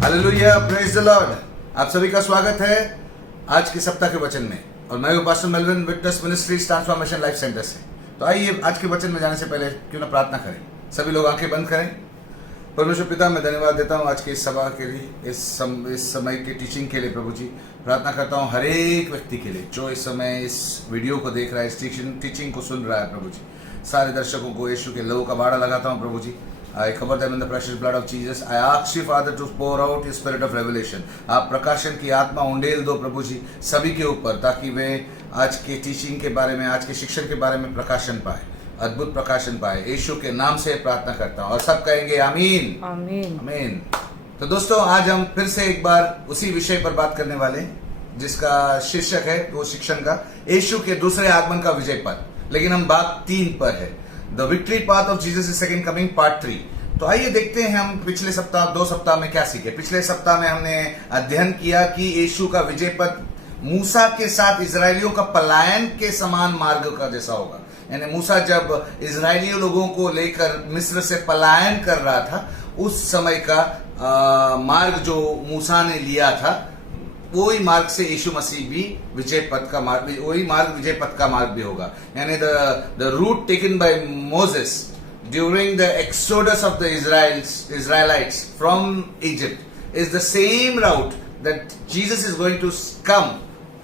Hallelujah, praise the Lord. आप सभी का स्वागत है आज के सप्ताह के वचन में। और मैं हूं pastor Melvin, witness ministries transformation life centre से। तो आइए आज के वचन में जाने से पहले क्यों ना प्रार्थना करें। सभी लोग आंखें बंद करें। परमेश्वर पिता, मैं धन्यवाद देता हूं आज के इस सभा के लिए, इस समय के टीचिंग के लिए। प्रभु जी, प्रार्थना करता हूं हर एक व्यक्ति के लिए जो इस समय इस वीडियो को देख रहा है, इस टीचिंग को सुन रहा है। प्रभु जी, सारे दर्शकों को यीशु के लहू का बाड़ा लगाता हूं। प्रभु जी, I cover them in the precious blood of Jesus. I ask you, Father, to pour out your spirit of revelation. आप प्रकाशन की आत्मा उंडेल दो प्रभु जी सभी के ऊपर, ताकि वे आज के टीचिंग के बारे में, आज के शिक्षण के बारे में प्रकाशन पाए, अद्भुत प्रकाशन पाए। यीशु के नाम से प्रार्थना करता हूँ और सब कहेंगे आमीन आमीन आमीन। तो दोस्तों, आज हम फिर से एक बार उसी विषय पर बात करने वाले हैं जिसका शीर्षक है वो शिक्षण का यीशु के दूसरे आगमन का विजय पथ। लेकिन हम बात 3 पर है, the victory path of Jesus is second coming, part 3। तो आइए देखते हैं हम पिछले सप्ताह 2 सप्ताह में क्या सीखे। पिछले सप्ताह में हमने अध्ययन किया कि यीशु का विजय पथ मूसा के साथ इजरायलियों का पलायन के समान मार्ग का जैसा होगा। यानी मूसा जब इजरायली लोगों को लेकर मिस्र से पलायन कर रहा था, उस समय का मार्ग जो मूसा ने लिया था, वही मार्ग से यीशु मसीह भी विजय पथ का मार्ग, वही मार्ग विजय पथ का मार्ग भी होगा। यानी the route taken by Moses during the exodus of the Israelites from Egypt is the same route that Jesus is going to come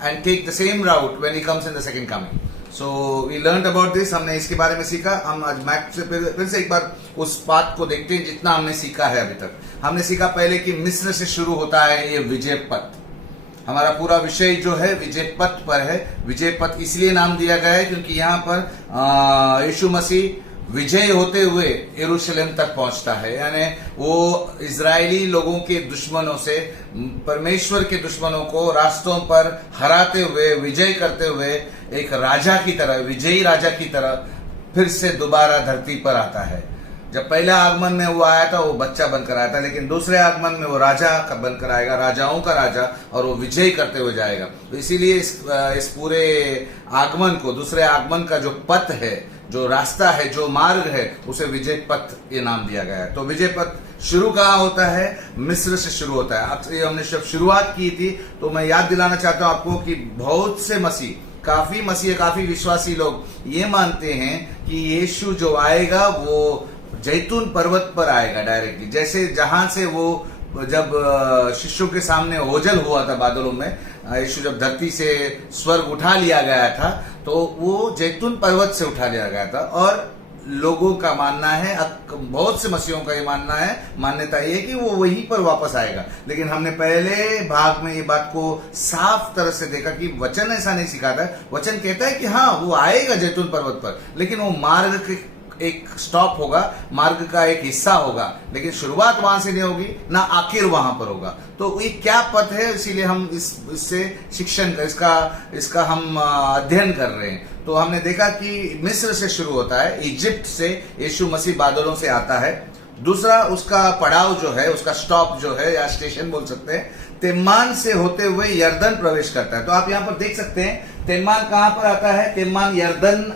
and take the same route when he comes in the second coming. So we learned about this, हमने इसके बारे में सीखा। हम आज map से फिर से एक बार उस बात को देखते हैं जितना हमने सीखा है अभी तक। हमने सीखा पहले कि मिस्र से शुरू होता है ये विजय पथ। हमारा पूरा विषय जो है विजय पथ पर है। विजय पथ इसलिए नाम दिया गया है क्योंकि यहाँ पर यीशु मसीह विजय होते हुए यरूशलेम तक पहुंचता है। यानी वो इजरायली लोगों के दुश्मनों से, परमेश्वर के दुश्मनों को रास्तों पर हराते हुए, विजय करते हुए एक राजा की तरह, विजयी राजा की तरह फिर से दोबारा धरती पर आता है। जब पहला आगमन में वो आया था वो बच्चा बनकर आया था, लेकिन दूसरे आगमन में वो राजा का बनकर आएगा, राजाओं का राजा, और वो विजय करते हुए जाएगा। तो इसीलिए इस पूरे आगमन को, दूसरे आगमन का जो पथ है, जो रास्ता है, जो मार्ग है, उसे विजय पथ ये नाम दिया गया है। तो विजय पथ शुरू कहाँ होता है? मिस्र से शुरू होता है। हमने जब शुरुआत की थी तो मैं याद दिलाना चाहता हूँ आपको कि बहुत से काफी विश्वासी लोग ये मानते हैं कि यीशु जो आएगा वो जैतून पर्वत पर आएगा डायरेक्टली। जैसे जहां से वो जब शिष्यों के सामने ओझल हुआ था बादलों में, यीशु जब धरती से स्वर्ग उठा लिया गया था, तो वो जैतून पर्वत से उठा लिया गया था। और लोगों का मानना है, बहुत से मसीहों का ये मान्यता ये है कि वो वहीं पर वापस आएगा। लेकिन हमने पहले भाग में ये बात को साफ तरह से देखा कि वचन ऐसा नहीं सिखाता है। वचन कहता है कि हाँ, वो आएगा जैतून पर्वत पर, लेकिन वो मार्ग के एक स्टॉप होगा, मार्ग का एक हिस्सा होगा, लेकिन शुरुआत वहां से नहीं होगी, ना आखिर वहां पर होगा। तो ये क्या पथ है, इसीलिए हम इससे शिक्षण इसका हम अध्ययन कर रहे हैं। तो हमने देखा कि मिस्र से शुरू होता है, इजिप्ट से यीशु मसीह बादलों से आता है। दूसरा उसका पड़ाव जो है, उसका स्टॉप जो है या स्टेशन बोल सकते हैं, तेमान से होते हुए यर्दन प्रवेश करता है। तो आप यहाँ पर देख सकते हैं तेमान कहाँ पर आता है। तेमान यर्दन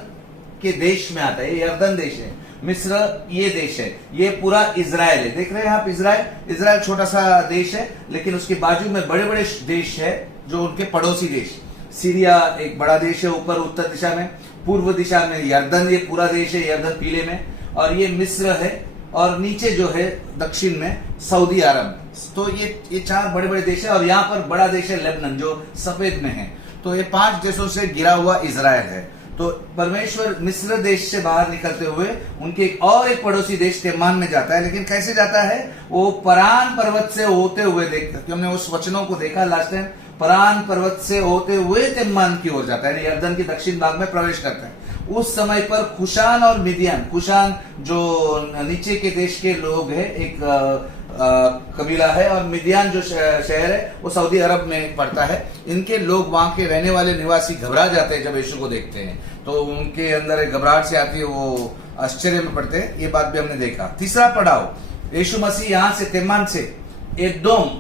के देश में आता है। ये यर्दन देश है, मिस्र ये देश है, ये पूरा इजराइल है। देख रहे हैं आप, इजराइल छोटा सा देश है, लेकिन उसके बाजू में बड़े बड़े देश है जो उनके पड़ोसी देश। सीरिया एक बड़ा देश है ऊपर उत्तर दिशा में, पूर्व दिशा में यर्दन ये पूरा देश है, यर्दन पीले में, और ये मिस्र है, और नीचे जो है दक्षिण में सऊदी अरब। तो ये 4 बड़े बड़े देश है। और यहाँ पर बड़ा देश है लेबनान जो सफेद में है। तो ये 5 देशों से घिरा हुआ इजराइल है। तो परमेश्वर मिस्र देश से बाहर निकलते हुए उनके एक पड़ोसी देश तेमान में जाता है। लेकिन कैसे जाता है? वो परान पर्वत से होते हुए देखते, हमने उस वचनों को देखा लास्ट टाइम। परान पर्वत से होते हुए तेमान की ओर जाता है, यर्दन के दक्षिण भाग में प्रवेश करता है। उस समय पर खुशान और मिदियान, खुशान जो नीचे के देश के लोग हैं, एक कबीला है, और मिदियान जो शहर है वो सऊदी अरब में पड़ता है। इनके लोग, वहां के रहने वाले निवासी घबरा जाते हैं जब यीशु को देखते हैं, तो उनके अंदर एक घबराहट से आती है, वो आश्चर्य में पड़ते हैं। ये बात भी हमने देखा। तीसरा पड़ाव, यीशु मसीह यहाँ से तेमान से एदोम,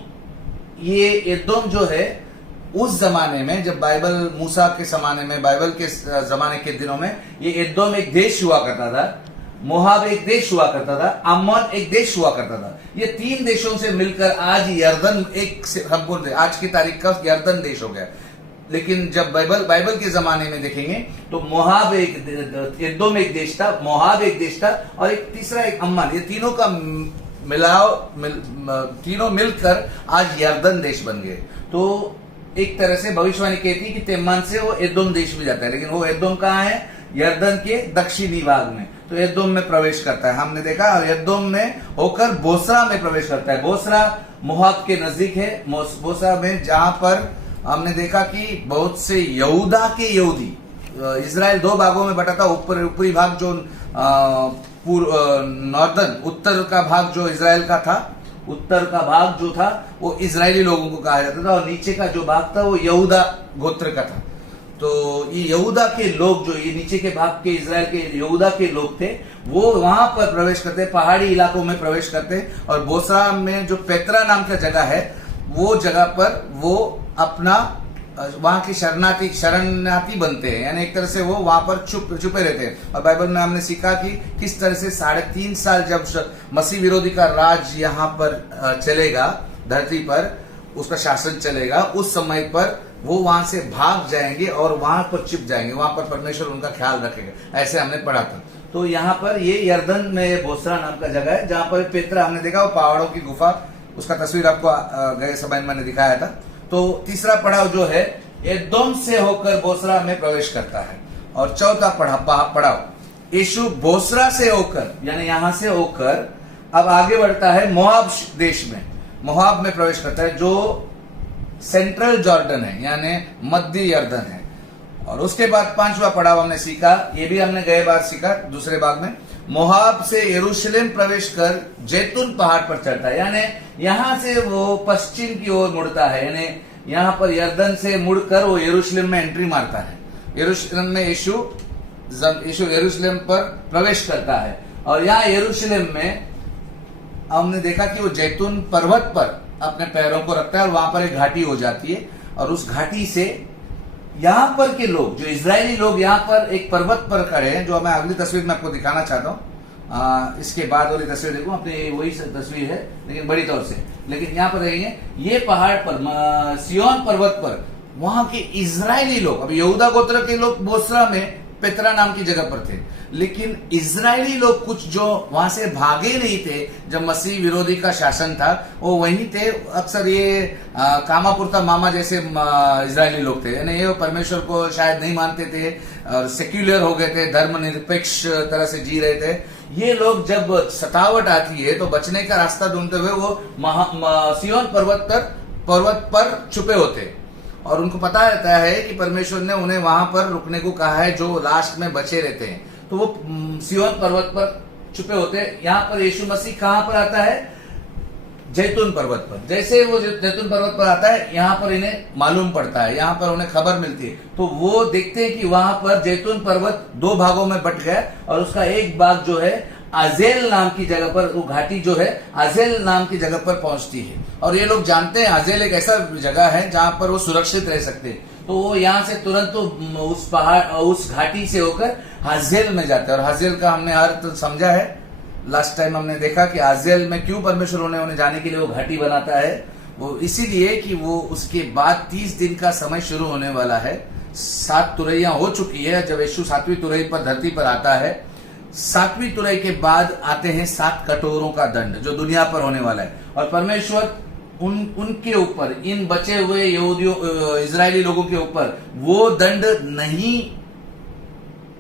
ये एदोम जो है उस जमाने में, जब बाइबल मूसा के जमाने में, बाइबल के जमाने के दिनों में, ये एदोम एक देश हुआ करता था। मोहाब एक देश हुआ करता था, अम्मोन एक देश हुआ करता था। ये तीन देशों से मिलकर आज यर्दन एक हम बोलते आज की तारीख का यर्दन देश हो गया। लेकिन जब बाइबल के जमाने में देखेंगे तो मोहाब एदोम एक देश था, मोहाब एक देश था, और एक तीसरा एक अम्मोन, ये तीनों का तीनों मिलकर आज यर्दन देश बन गए। तो एक तरह से भविष्यवाणी कहती है कि तेमान से वो एदोम देश में जाता है, लेकिन वो एदोम कहाँ है? यर्दन के दक्षिणी भाग में। तो एदोम में प्रवेश करता है, हमने देखा, एदोम में होकर बोसरा में प्रवेश करता है। बोसरा मोहाब के नजदीक है। बोसरा में जहां पर हमने देखा कि बहुत से यहूदा के यहूदी, इजराइल दो भागों में बटा था। ऊपरी भाग जो नॉर्दर्न उत्तर का भाग जो इजराइल का था, उत्तर का भाग जो था वो इजरायली लोगों को कहा जाता था, और नीचे का जो भाग था वो यहूदा गोत्र का था। तो ये यहूदा के लोग, जो ये नीचे के भाग के इजराइल के यहूदा के लोग थे, वो वहां पर प्रवेश करते, पहाड़ी इलाकों में प्रवेश करते। और बोसरा में जो पेत्रा नाम का जगह है, वो जगह पर वो अपना वहां की शरणार्थी बनते हैं, यानी एक तरह से वो वहां पर छुपे रहते हैं। और बाइबल में हमने सीखा कि किस तरह से 3.5 साल जब मसीह विरोधी का राज यहाँ पर चलेगा, धरती पर उसका शासन चलेगा, उस समय पर वो वहां से भाग जाएंगे और वहां पर छिप जाएंगे, वहां पर परमेश्वर उनका ख्याल रखेगा। ऐसे हमने पढ़ा था। तो यहाँ पर ये यर्दन में बोसरा नाम का जगह है, जहां पर पेत्रा हमने देखा, वो पहाड़ों की गुफा, उसका तस्वीर आपको गए समय मैंने दिखाया था। तो तीसरा पड़ाव जो है एदोम से होकर बोसरा में प्रवेश करता है। और चौथा पड़ाव यीशु बोसरा से होकर, यानी यहां से होकर अब आगे बढ़ता है मोआब देश में, मोआब में प्रवेश करता है, जो सेंट्रल जॉर्डन है, यानी मध्य यर्दन है। और उसके बाद 5वां पड़ाव हमने सीखा, ये भी हमने गए बार सीखा दूसरे भाग में, मोआब से यरूशलेम प्रवेश कर जैतून पहाड़ पर चढ़ता है, यानी यहां से वो पश्चिम की ओर मुड़ता है, यानी यहां पर यर्दन से मुड़कर वो यरूशलेम में एंट्री मारता है। यरूशलेम में यीशु यरूशलेम पर प्रवेश करता है। और यहाँ यरूशलेम में हमने देखा कि वो जैतून पर्वत पर अपने पैरों को रखता है, और वहां पर एक घाटी हो जाती है, और उस घाटी से यहां पर के लोग, जो इजरायली लोग यहाँ पर एक पर्वत पर खड़े हैं, जो मैं अगली तस्वीर में आपको दिखाना चाहता हूँ। इसके बाद वाली तस्वीर देखो, अपनी वही तस्वीर है लेकिन बड़ी तौर से। लेकिन यहाँ पर देखेंगे, ये पहाड़ पर सियोन पर्वत पर वहां के इजरायली लोग, अब यहूदा गोत्र के लोग बोसरा में पेत्रा नाम की जगह पर थे, लेकिन इजरायली लोग कुछ जो वहां से भागे नहीं थे जब मसीह विरोधी का शासन था, वो वहीं थे। अक्सर ये कामापुरता मामा जैसे इजरायली लोग थे, यानी ये परमेश्वर को शायद नहीं मानते थे और सेक्युलर हो गए थे, धर्मनिरपेक्ष तरह से जी रहे थे। ये लोग जब सतावट आती है तो बचने का रास्ता ढूंढते हुए वो सियोन पर्वत पर छुपे होते, और उनको पता रहता है कि परमेश्वर ने उन्हें वहां पर रुकने को कहा है, जो लास्ट में बचे रहते हैं। तो वो सियोन पर्वत पर छुपे होते हैं। यहाँ पर यीशु मसीह कहां पर आता है? जैतून पर्वत पर। जैसे वो जैतून पर्वत पर आता है, यहाँ पर इन्हें मालूम पड़ता है, यहाँ पर उन्हें खबर मिलती है। तो वो देखते हैं कि वहां पर जैतून पर्वत 2 भागों में बट गया, और उसका एक भाग जो है आजेल नाम की जगह पर, वो घाटी जो है आजेल नाम की जगह पर पहुंचती है। और ये लोग जानते हैं आजेल एक ऐसा जगह है जहां पर वो सुरक्षित रह सकते हैं। तो वो यहाँ से तुरंत उस पहाड़, उस घाटी से होकर हाजेल में जाते हैं। और हाजेल का हमने अर्थ समझा है, लास्ट टाइम हमने देखा कि हाजेल में क्यों परमेश्वर उन्हें जाने के लिए वो घाटी बनाता है। वो इसीलिए कि वो उसके बाद 30 दिन का समय शुरू होने वाला है। 7 तुरैया हो चुकी है जब यीशु 7वीं तुरई पर धरती पर आता है। 7वीं तुरई के बाद आते हैं 7 कटोरों का दंड, जो दुनिया पर होने वाला है। और परमेश्वर उनके ऊपर, इन बचे हुए यहूदियों इजरायली लोगों के ऊपर वो दंड नहीं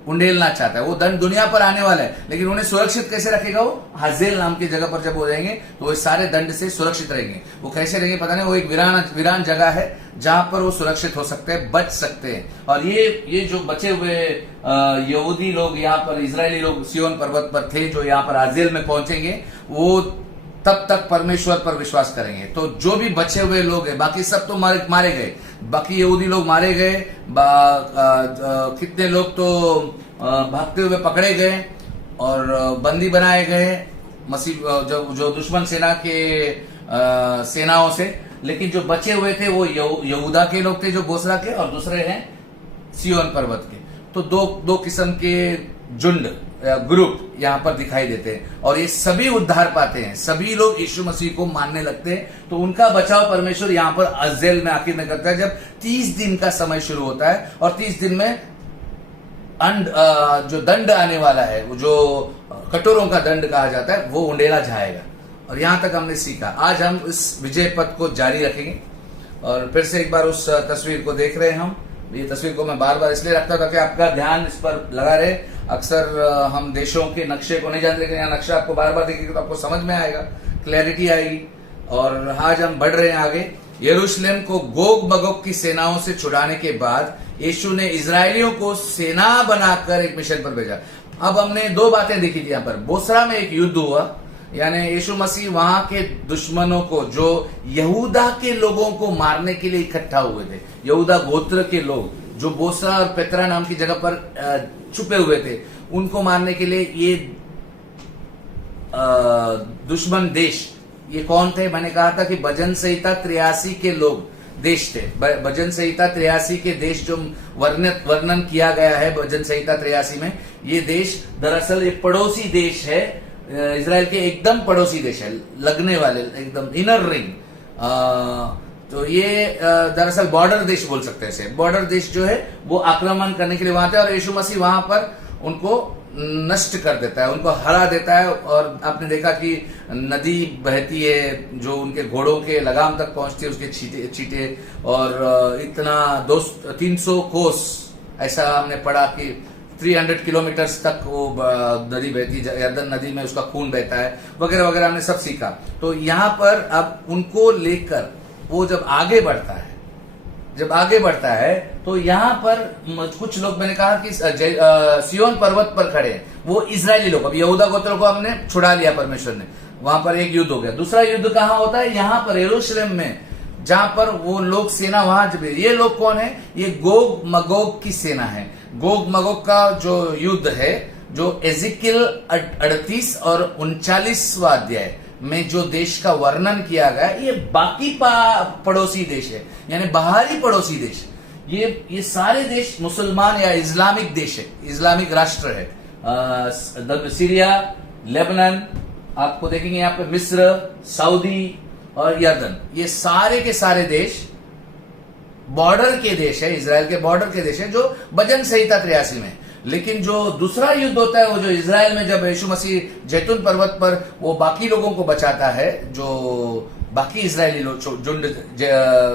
उंडेलना चाहता है। वो दंड दुनिया पर आने वाला है, लेकिन उन्हें सुरक्षित कैसे रखेगा? वो हाजेल नाम की जगह पर जब हो जाएंगे तो वो सारे दंड से सुरक्षित रहेंगे। वो कैसे रहेंगे पता नहीं, वो एक वीरान जगह है जहां पर वो सुरक्षित हो सकते हैं, बच सकते हैं। और ये जो बचे हुए यहूदी लोग यहाँ पर, इजरायली लोग सियोन पर्वत पर थे, जो यहाँ पर हाजेल में पहुंचेंगे, वो तब तक परमेश्वर पर विश्वास करेंगे। तो जो भी बचे हुए लोग हैं, बाकी सब तो मारे गए, बाकी यहूदी लोग मारे गए, कितने लोग तो भागते हुए पकड़े गए और बंदी बनाए गए मसीह जो दुश्मन सेना के सेनाओं से। लेकिन जो बचे हुए थे वो यहूदा के लोग थे, जो बोसरा के, और दूसरे हैं सियोन पर्वत के। तो दो किस्म के झुंड ग्रुप यहाँ पर दिखाई देते हैं और ये सभी उद्धार पाते हैं, सभी लोग यीशु मसीह को मानने लगते हैं। तो उनका बचाव परमेश्वर यहाँ पर अज़ेल में आखिर में करता है, जब 30 दिन का समय शुरू होता है और 30 दिन में जो दंड आने वाला है, वो जो कटोरों का दंड कहा जाता है, वो उंडेला जाएगा। और यहां तक हमने सीखा। आज हम इस विजय पथ को जारी रखेंगे और फिर से एक बार उस तस्वीर को देख रहे हैं हम। ये तस्वीर को मैं बार बार इसलिए रखता था कि आपका ध्यान इस पर लगा रहे। अक्सर हम देशों के नक्शे को नहीं जानते, लेकिन यहाँ नक्शा आपको बार बार देखेंगे तो आपको समझ में आएगा, क्लैरिटी आएगी। और आज हम बढ़ रहे हैं आगे। यरूशलेम को गोग मगोग की सेनाओं से छुड़ाने के बाद यीशु ने इजरायलियों को सेना बनाकर एक मिशन पर भेजा। अब हमने दो बातें देखी थी यहाँ पर। बोसरा में एक युद्ध हुआ, यानी यीशु मसीह वहां के दुश्मनों को, जो यहूदा के लोगों को मारने के लिए इकट्ठा हुए थे, यहूदा गोत्र के लोग जो बोसरा और पेत्रा नाम की जगह पर छुपे हुए थे, उनको मारने के लिए ये दुश्मन देश, ये कौन थे? मैंने कहा था कि भजन संहिता 83 के लोग देश थे। भजन संहिता 83 के देश जो वर्णन किया गया है भजन संहिता 83 में, ये देश दरअसल एक पड़ोसी देश है, इजराइल के एकदम पड़ोसी देश है, लगने वाले एकदम इनर रिंग। तो ये दरअसल बॉर्डर देश बोल सकते हैं इसे। बॉर्डर देश जो है वो आक्रमण करने के लिए वहां थे और यीशु मसीह वहां पर उनको नष्ट कर देता है, उनको हरा देता है। और आपने देखा कि नदी बहती है जो उनके घोड़ों के लगाम तक पहुंचती है, उसके चीटे और इतना 300 कोस, ऐसा हमने पढ़ा कि 300 किलोमीटर्स तक वो नदी बहती, यरदन नदी में उसका खून बहता है, वगैरह वगैरह हमने सब सीखा। तो यहाँ पर अब उनको लेकर वो जब आगे बढ़ता है तो यहाँ पर कुछ लोग, मैंने कहा कि सियोन पर्वत पर खड़े हैं, वो इजरायली लोग। अब यहूदा गोत्र को हमने छुड़ा लिया परमेश्वर ने, वहां पर एक युद्ध हो गया। दूसरा युद्ध कहाँ होता है? यहाँ पर यरूशलेम में, जहां पर वो लोग सेना वहां जब, ये लोग कौन है? ये गोग मगोग की सेना है। गोग मगोग का जो युद्ध है, जो एजिकिल 38 और 39वां अध्याय में जो देश का वर्णन किया गया, ये बाकी पड़ोसी देश है, यानी बाहरी पड़ोसी देश। ये सारे देश मुसलमान या इस्लामिक देश है, इस्लामिक राष्ट्र है। सीरिया, लेबनान, आपको देखेंगे यहाँ पे मिस्र, सऊदी और यर्दन, ये सारे के सारे देश बॉर्डर के देश है, इजराइल के बॉर्डर के देश है, जो भजन संहिता 83 में। लेकिन जो दूसरा युद्ध होता है, वो जो इजराइल में जब यीशु मसीह जैतून पर्वत पर वो बाकी लोगों को बचाता है, जो बाकी इजरायली लोग झुंड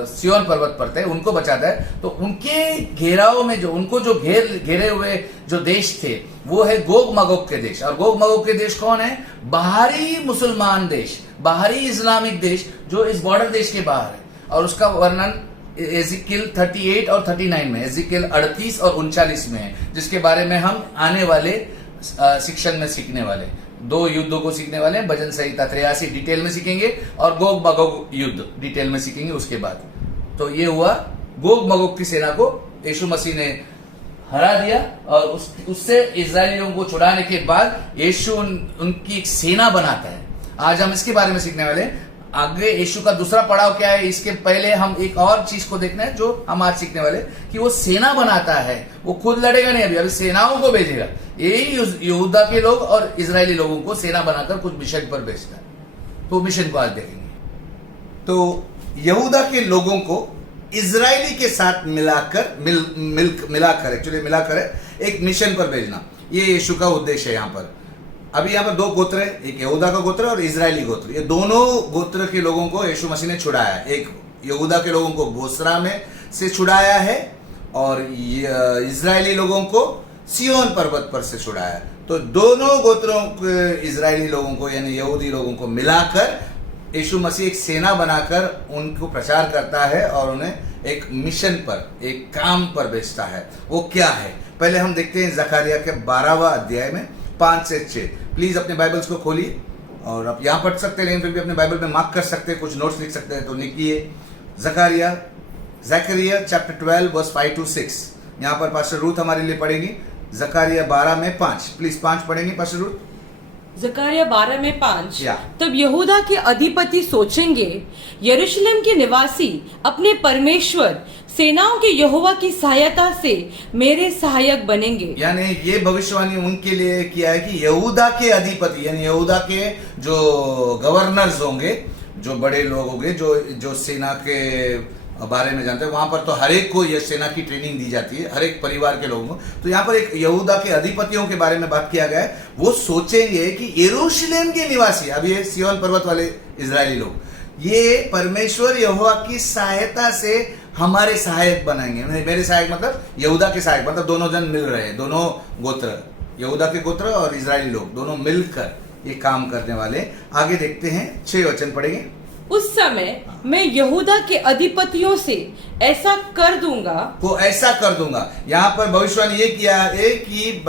सियोन पर्वत पर थे, उनको बचाता है, तो उनके घेराव में जो उनको जो घेरे हुए जो देश थे, वो है गोग मगोग के देश। और गोग मगोग के देश कौन है? बाहरी मुसलमान देश, बाहरी इस्लामिक देश जो इस बॉर्डर देश के बाहर है। और उसका वर्णन एजिकिल 38 और 39 में, एजिकिल 38 और 39 में है, जिसके बारे में हम आने वाले शिक्षण में सीखने वाले, दो युद्धों को सीखने वाले हैं। भजन संहिता 83 डिटेल में सीखेंगे और गोग मगोग युद्ध डिटेल में सीखेंगे उसके बाद। तो ये हुआ, गोग मगोग की सेना को यीशु मसीह ने हरा दिया और उससे इजरायलियों को छुड़ाने के बाद यीशु उनकी एक सेना बनाता है। आज हम इसके बारे में सीखने वाले हैं। आगे यीशु का दूसरा पड़ाव क्या है, इसके पहले हम एक और चीज को देखना है जो हम आज सीखने वाले, कि वो सेना बनाता है। वो खुद लड़ेगा नहीं, अभी सेनाओं को भेजेगा। यही यहूदा के लोग और इजरायली लोगों को सेना बनाकर कुछ मिशन पर भेजता है। तो मिशन को आज देखेंगे। तो यहूदा के लोगों को इजरायली के साथ मिलाकर एक्चुअली मिलाकर एक मिशन पर भेजना, ये यीशु का उद्देश्य है। यहाँ पर अभी यहाँ पर दो गोत्र है, एक यहूदा का गोत्र और इजरायली गोत्र। ये दोनों गोत्र के लोगों को यीशु मसीह ने छुड़ाया है। एक यहूदा के लोगों को बोसरा में से छुड़ाया है और इजरायली लोगों को सियोन पर्वत पर से छुड़ाया है। तो दोनों गोत्रों के इजरायली लोगों को यानी यहूदी लोगों को मिलाकर यीशु मसीह एक सेना बनाकर उनको प्रचार करता है और उन्हें एक मिशन पर, एक काम पर भेजता है। वो क्या है, पहले हम देखते हैं जकरिया के 12वां अध्याय में 5 से 6। प्लीज अपने बाइबल्स को खोलिए और आप यहाँ पढ़ सकते हैं, लेकिन फिर भी अपने बाइबल में मार्क कर सकते हैं, कुछ नोट्स लिख सकते हैं तो लिखिए। जकरिया चैप्टर 12 वर्स 5 to 6। यहाँ पर पास्टर रूथ हमारे लिए पढ़ेंगी जकरिया 12 में 5। प्लीज 5 पढ़ेंगे पास्टर रूथ। जकारिया 12 में 5। या। तब यहूदा के अधिपति सोचेंगे, यरूशलेम के निवासी अपने परमेश्वर सेनाओं के यहोवा की सहायता से मेरे सहायक बनेंगे। यानी ये भविष्यवाणी उनके लिए किया है कि यहूदा के अधिपति यानी यहूदा के जो गवर्नर्स होंगे, जो बड़े लोग होंगे, जो सेना के बारे में जानते हैं, वहां पर तो हर एक को यह सेना की ट्रेनिंग दी जाती है, हर एक परिवार के लोगों को। तो यहाँ पर एक यहूदा के अधिपतियों के बारे में बात किया गया है। वो सोचेंगे कि यरूशलेम के निवासी, अब ये सिय्योन पर्वत वाले इजरायली लोग, ये परमेश्वर यहोवा की सहायता से हमारे सहायक बनाएंगे। मेरे सहायक मतलब यहूदा के सहायक, मतलब दोनों जन मिल रहे हैं, दोनों गोत्र, यहूदा के गोत्र और इजरायली लोग दोनों मिलकर ये काम करने वाले। आगे देखते हैं, 6 वचन पढ़ेंगे। उस समय मैं यहूदा के अधिपतियों से ऐसा कर दूंगा, वो ऐसा कर दूंगा। यहाँ पर भविष्यवाणी ये किया है कि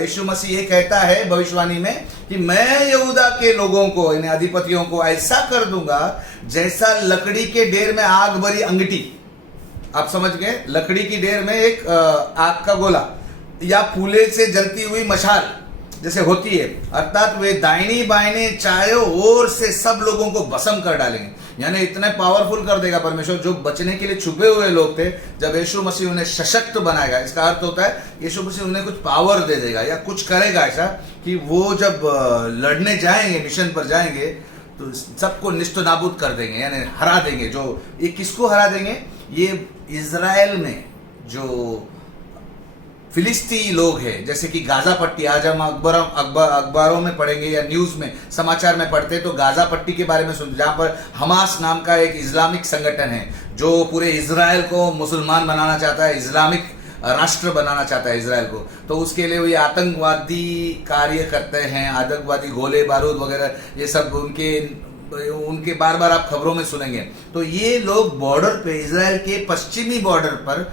यीशु मसीह ये कहता है भविष्यवाणी में कि मैं यहूदा के लोगों को, यानी अधिपतियों को ऐसा कर दूंगा जैसा लकड़ी के ढेर में आग भरी अंगीठी। आप समझ गए, लकड़ी की ढेर में एक आग का गोला या फूले से जलती हुई मशाल जैसे होती है, अर्थात वे दाहिनी बाहिनी चारों ओर से सब लोगों को भस्म कर डालेंगे। यानी इतने पावरफुल कर देगा परमेश्वर, जो बचने के लिए छुपे हुए लोग थे, जब यीशु मसीह उन्हें सशक्त बनाएगा, इसका अर्थ होता है यीशु मसीह उन्हें कुछ पावर दे देगा या कुछ करेगा ऐसा कि वो जब लड़ने जाएंगे, मिशन पर जाएंगे, तो सबको निस्त नाबूद कर देंगे, यानी हरा देंगे। जो ये किसको हरा देंगे? ये इजराइल में जो फिलिस्ती लोग हैं, जैसे कि गाजा पट्टी, आज हम अखबारों में पढ़ेंगे या न्यूज में समाचार में पढ़ते हैं तो गाजा पट्टी के बारे में सुनते, जहां पर हमास नाम का एक इस्लामिक संगठन है जो पूरे इजराइल को मुसलमान बनाना चाहता है, इस्लामिक राष्ट्र बनाना चाहता है इजराइल को। तो उसके लिए वो आतंकवादी कार्य करते हैं, आतंकवादी गोले बारूद वगैरह, ये सब उनके बार बार आप खबरों में सुनेंगे। तो ये लोग बॉर्डर पे, इजराइल के पश्चिमी बॉर्डर पर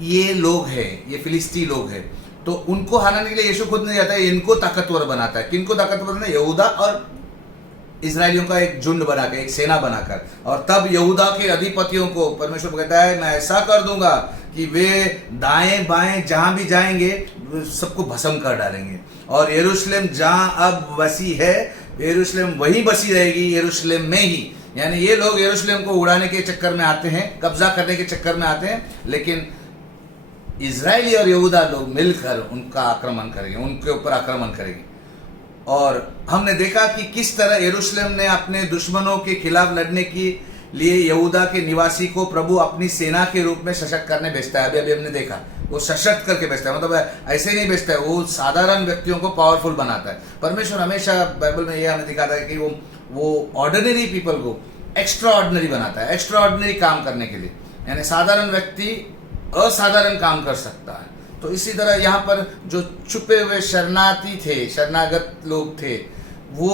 ये लोग हैं, ये फिलिस्ती लोग हैं। तो उनको हराने के लिए यीशु खुद नहीं जाता है, इनको ताकतवर बनाता है। किनको ताकतवर बनाता है? यहूदा और इजराइलियों का एक झुंड बनाकर, एक सेना बनाकर। और तब यहूदा के अधिपतियों को परमेश्वर कहता है मैं ऐसा कर दूंगा कि वे दाएं बाएं जहां भी जाएंगे सबको भस्म कर डालेंगे। और यरूशलेम जहां अब बसी है, यरूशलेम वहीं बसी रहेगी, यरूशलेम में ही। यानी ये लोग यरूशलेम को उड़ाने के चक्कर में आते हैं, कब्जा करने के चक्कर में आते हैं, लेकिन इजरायली और यहूदा लोग मिलकर उनका आक्रमण करेंगे, उनके ऊपर आक्रमण करेंगे। और हमने देखा कि किस तरह यरूशलेम ने अपने दुश्मनों के खिलाफ लड़ने के लिए यहूदा के निवासी को प्रभु अपनी सेना के रूप में सशक्त करने भेजता है। अभी हमने देखा, वो सशक्त करके भेजता है, मतलब ऐसे नहीं भेजता है, वो साधारण व्यक्तियों को पावरफुल बनाता है। परमेश्वर हमेशा बाइबल में यह हमें दिखाता है कि वो ऑर्डिनरी पीपल को एक्स्ट्रा ऑर्डिनरी बनाता है, एक्स्ट्रा ऑर्डिनरी काम करने के लिए। यानी साधारण व्यक्ति असाधारण काम कर सकता है। तो इसी तरह यहाँ पर जो छुपे हुए शरणार्थी थे, शरणागत लोग थे, वो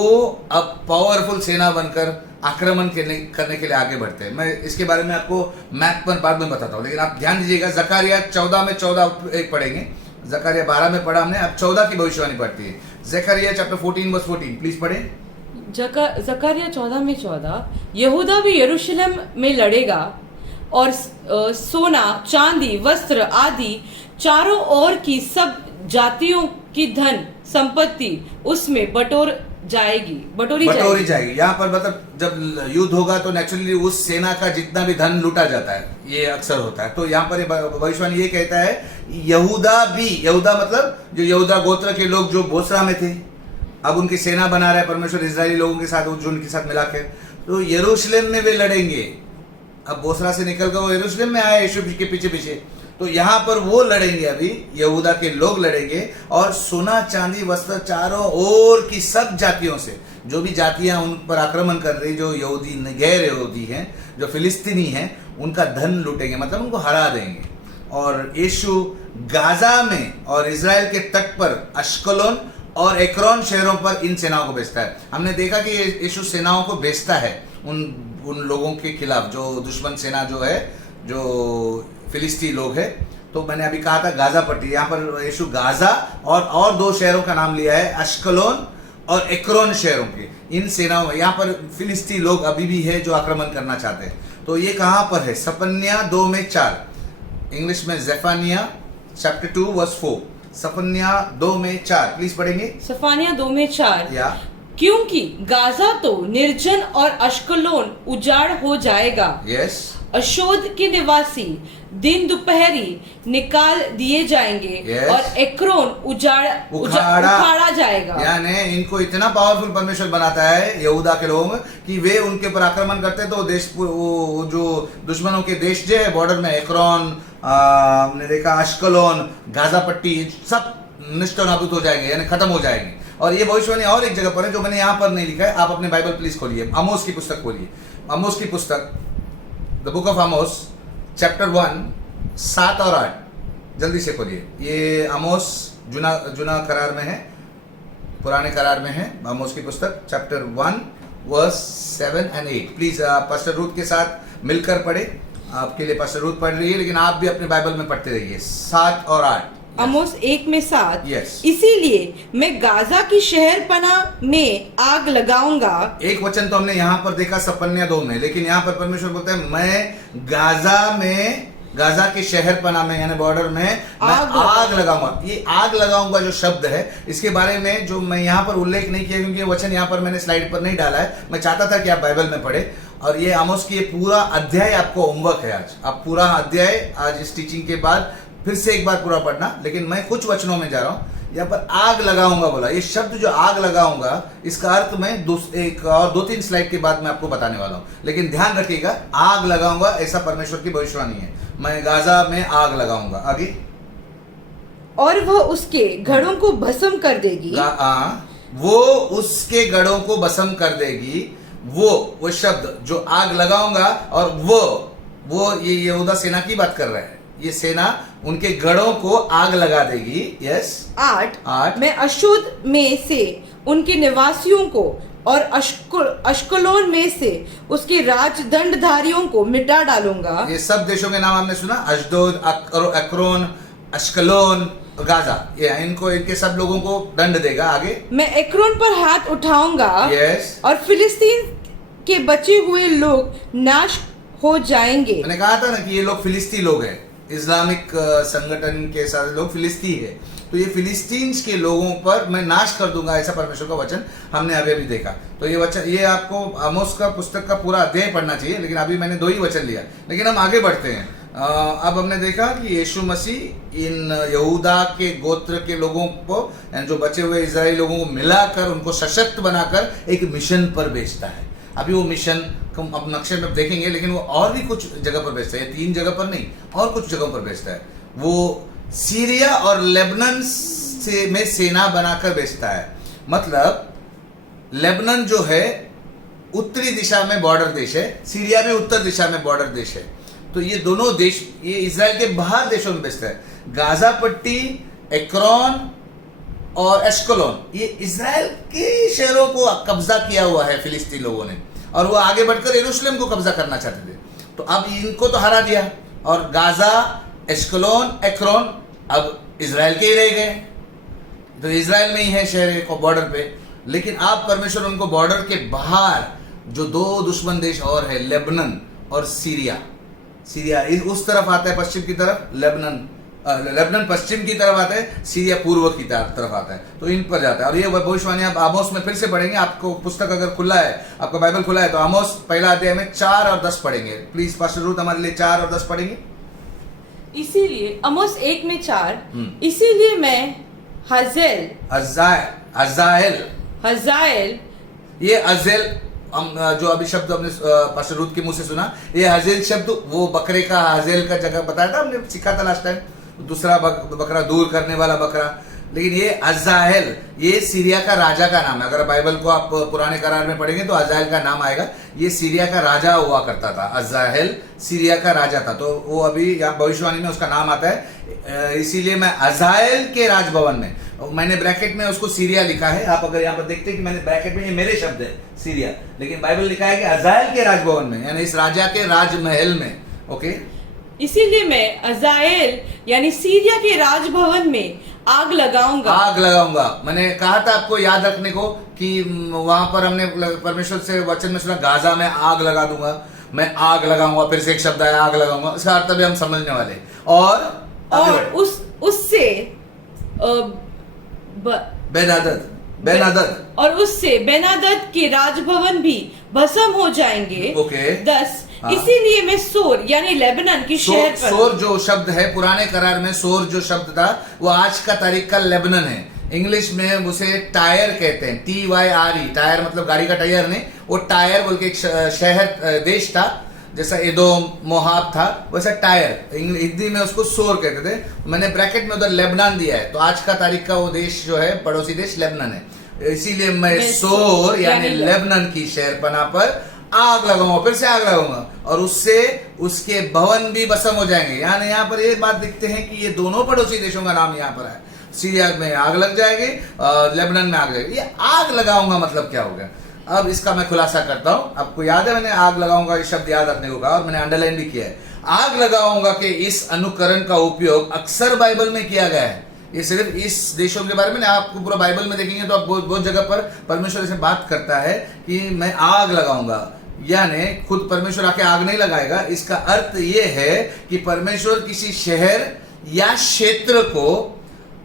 अब पावरफुल सेना बनकर आक्रमण करने के लिए आगे बढ़ते हैं। मैं इसके बारे में आपको मैप पर बाद में बताता हूँ, लेकिन आप ध्यान दीजिएगा। जकारिया 14 में 14 पढ़ेंगे, जकारिया 12 में पढ़ा हमने, अब 14 की भविष्यवाणी पढ़ती है। जकारिया चैप्टर 14 वर्स 14 प्लीज पढ़े। जकारिया 14 में 14, यहूदा भी यरूशलेम में लड़ेगा और सोना चांदी वस्त्र आदि चारों ओर की सब जातियों की धन संपत्ति उसमें बटोरी जाएगी। यहाँ पर मतलब जब युद्ध होगा तो नेचुरली उस सेना का जितना भी धन लूटा जाता है, ये अक्सर होता है। तो यहाँ पर भविष्यवाणी ये कहता है यहूदा मतलब जो यहूदा गोत्र के लोग जो बोसरा में थे, अब उनकी सेना बना रहा है परमेश्वर इजरायली लोगों के साथ, उस झुंड के साथ मिलाकर। तो यरूशलेम में वे लड़ेंगे। अब बोसरा से निकलकर वो यरूशलेम में आए यीशु के पीछे पीछे। तो यहाँ पर वो लड़ेंगे, अभी यहूदा के लोग लड़ेंगे, और सोना चांदी वस्त्र चारों ओर की सब जातियों से, जो भी जातियां उन पर आक्रमण कर रही, जो यहूदी गैर यहूदी हैं, जो फिलिस्तीनी हैं, उनका धन लूटेंगे, मतलब उनको हरा देंगे। और यीशु गाजा में और इजराइल के तट पर अश्कलोन और एक्रोन शहरों पर इन सेनाओं को भेजता है। हमने देखा कि यीशु सेनाओं को भेजता है उन लोगों के खिलाफ, जो दुश्मन सेना जो है, जो फिलिस्ती लोग है। तो मैंने अभी कहा था गाजा पट्टी, यहाँ पर यीशु गाजा और 2 शहरों का नाम लिया है, अश्कलोन और एक्रोन शहरों के। इन सेनाओं में यहाँ पर फिलिस्ती लोग अभी भी है जो आक्रमण करना चाहते हैं। तो ये कहाँ पर है? सपन्या 2 में 4, इंग्लिश में ज़ेफानिया चैप्टर 2 वर्स 4। सफन्या 2:4 प्लीज पढ़ेंगे सफानिया 2:4 या क्योंकि गाजा तो निर्जन और अश्कलोन उजाड़ हो जाएगा, यस अशोद के निवासी दिन दोपहरी निकाल दिए जाएंगे Yes. और एक्रोन उखाड़ा जाएगा। यानी इनको इतना पावरफुल परमेश्वर बनाता है यहूदा के लोगों में कि वे उनके पर आक्रमण करते हैं तो देश वो जो दुश्मनों के देश जो है बॉर्डर में एक्रोन, हमने देखा अश्कलोन, गाजा पट्टी, सब नष्ट और नाबूद हो जाएंगे यानी खत्म हो जाएंगे। और ये भविष्यवाणी और एक जगह पर है जो मैंने यहाँ पर नहीं लिखा है, आप अपने बाइबल प्लीज खोलिए, आमोस की पुस्तक खोलिए, आमोस की पुस्तक the book of Amos chapter 1 7 और 8 जल्दी से खोलिए। ये आमोस जुना करार में है, पुराने करार में है, आमोस की पुस्तक chapter 1 verse 7 and 8 please pastor Ruth के साथ मिलकर पढ़े। आपके लिए पास्टर रूथ पढ़ रही है लेकिन आप भी अपने बाइबल में पढ़ते रहिए। 7 और 8 आमोस 1:7 Yes. इसीलिए मैं गाजा की शहरपना में आग लगाऊंगा। एक वचन तो हमने यहाँ पर देखा सपन्या 2 में, लेकिन यहाँ पर परमेश्वर बोलते हैं मैं गाजा के शहरपना में यानी बॉर्डर में मैं आग लगाऊंगा। ये आग लगाऊंगा जो शब्द है इसके बारे में जो मैं यहाँ पर उल्लेख नहीं किया क्योंकि ये वचन यहाँ पर मैंने स्लाइड पर नहीं डाला है, मैं चाहता था कि आप बाइबल में पढ़े। और ये आमोस की ये पूरा अध्याय आपको होमवर्क है आज, आप पूरा अध्याय आज इस टीचिंग के बाद फिर से एक बार पूरा पढ़ना, लेकिन मैं कुछ वचनों में जा रहा हूं। यहाँ पर आग लगाऊंगा बोला, ये शब्द जो आग लगाऊंगा इसका अर्थ मैं एक और 2-3 स्लाइड के बाद मैं आपको बताने वाला हूं, लेकिन ध्यान रखिएगा आग लगाऊंगा ऐसा परमेश्वर की भविष्यवाणी है। मैं गाजा में आग लगाऊंगा। आगे और वह उसके घरों को भस्म कर देगी। वो उसके गढ़ों को भस्म कर देगी। वो शब्द जो आग लगाऊंगा और वो ये यहूदा सेना की बात कर रहा है, ये सेना उनके गढ़ों को आग लगा देगी। यस 8 मैं अशुद्ध में से उनके निवासियों को और अश्कलोन में से उसके राजदंडधारियों को मिटा डालूंगा। ये सब देशों के नाम आपने सुना, अशदोद, एक्रोन, अश्कलोन, गाजा, ये इनको इनके सब लोगों को दंड देगा। आगे मैं एक्रोन पर हाथ उठाऊंगा यस और फिलिस्तीन के बचे हुए लोग नाश हो जाएंगे। मैंने कहा था ना कि ये लोग फिलिस्ती लोग हैं, इस्लामिक संगठन के सारे लोग फिलिस्ती है, तो ये फिलिस्तीन्स के लोगों पर मैं नाश कर दूंगा ऐसा परमेश्वर का वचन हमने अभी अभी देखा। तो ये वचन ये आपको आमोस का पुस्तक का पूरा अध्याय पढ़ना चाहिए, लेकिन अभी मैंने 2 ही वचन लिया। लेकिन हम आगे बढ़ते हैं। अब हमने देखा कि यीशु मसीह इन यहूदा के गोत्र के लोगों को जो बचे हुए इजरायली लोगों को मिलाकर उनको सशक्त बनाकर एक मिशन पर भेजता है। अभी वो मिशन अब नक्शे में देखेंगे, लेकिन वो और भी कुछ जगह पर भेजता है, 3 जगह पर नहीं और कुछ जगहों पर भेजता है। वो सीरिया और लेबनान में सेना बनाकर भेजता है। मतलब लेबनान जो है उत्तरी दिशा में बॉर्डर देश है, सीरिया में उत्तर दिशा में बॉर्डर देश है। तो ये दोनों देश ये इजराइल के बाहर देशों में भेजता है। गाजा पट्टी, एक्रोन और एश्कलोन, ये इजराइल के शहरों को कब्जा किया हुआ है फिलिस्तीन लोगों ने, और वो आगे बढ़कर यरूशलेम को कब्जा करना चाहते थे। तो अब इनको तो हरा दिया, और गाजा, एश्कलोन, एक्रोन अब इजराइल के ही रह गए। तो इजराइल में ही है शहर को बॉर्डर पे, लेकिन आप परमेश्वर उनको बॉर्डर के बाहर जो 2 दुश्मन देश और है, लेबनान और सीरिया उस तरफ आता है पश्चिम की तरफ, लेबनान पश्चिम की तरफ आता है, सीरिया पूर्व की तरफ आता है, तो इन पर जाता है। और ये भविष्यवाणी आप आमोस में फिर से पढ़ेंगे। आपको पुस्तक अगर खुला है, आपका बाइबल खुला है, तो आमोस पहला अध्याय में 4 और 10 पढ़ेंगे। प्लीज पास्टर रूथ हमारे लिए 4 और 10 पढ़ेंगे। इसीलिए आमोस 1:4 इसीलिए मैं हजाएल ये अजेल हम जो अभी शब्द हमने पास्टर रूथ के मुंह से सुना, ये हजेल शब्द वो बकरे का हजेल का जगह बताया था, हमने सीखा था लास्ट टाइम, दूसरा बकरा दूर करने वाला बकरा। लेकिन ये अजाहेल ये सीरिया का राजा का नाम है। अगर बाइबल को आप पुराने करार में पढ़ेंगे तो अजाहेल का नाम आएगा। ये सीरिया का राजा हुआ करता था, अजाहेल सीरिया का राजा था, तो वो अभी यहाँ भविष्यवाणी में उसका नाम आता है। इसीलिए मैं अजाहेल के राजभवन में, मैंने ब्रैकेट में उसको सीरिया लिखा है। आप अगर यहाँ पर देखते हैं कि मैंने ब्रैकेट में, ये मेरे शब्द है सीरिया, लेकिन बाइबल लिखा है कि अजाहेल के राजभवन में, यानी इस राजा के राजमहल में। ओके, इसीलिए मैं अजाएल यानी सीरिया के राजभवन में आग लगाऊंगा। मैंने कहा था आपको याद रखने को कि वहां पर हमने परमेश्वर से वचन में सुना, गाजा में आग लगा दूंगा, मैं आग लगाऊंगा, फिर से एक शब्द आया आग लगाऊंगा, इसका अर्थ भी हम समझने वाले। और उससे बेनादद और उससे बेनादद के राजभवन भी भस्म हो जाएंगे। ओके। 10 हाँ। इसीलिए मैं सोर यानी लेबनान की शहर पर सोर जो शब्द है पुराने करार में, सोर जो शब्द था वो आज का तारीख का लेबनन है। इंग्लिश में उसे टायर कहते हैं, TYRE। टायर मतलब गाड़ी का टायर नहीं, वो टायर बोल के एक शहर देश था, जैसा एदोम मोहाब था वैसा टायर। हिंदी में उसको सोर कहते थे। मैंने ब्रैकेट में उधर लेबनान दिया है, तो आज का तारीख का वो देश जो है पड़ोसी देश लेबनान है। इसीलिए मैं सोर यानी लेबनान की शहरपना पर आग लगाऊंगा, फिर से आग लगाऊंगा, और उससे उसके भवन भी भस्म हो जाएंगे। यानी यहाँ पर ये बात देखते हैं कि ये दोनों पड़ोसी देशों का नाम यहाँ पर है। सीरिया में आग लग जाएगी और लेबनान में आग लगेगी। ये आग लगाऊंगा मतलब क्या हो गया? अब इसका मैं खुलासा करता हूं। आपको याद है मैंने आग लगाऊंगा ये शब्द याद रखने को कहा और मैंने अंडरलाइन भी किया है। आग लगाऊंगा के इस अनुकरण का उपयोग अक्सर बाइबल में किया गया है। ये सिर्फ इस देशों के बारे में नहीं, आपको पूरा बाइबल में देखेंगे तो आप बहुत जगह पर परमेश्वर से बात करता है कि मैं आग लगाऊंगा, यानी खुद परमेश्वर आके आग नहीं लगाएगा। इसका अर्थ ये है कि परमेश्वर किसी शहर या क्षेत्र को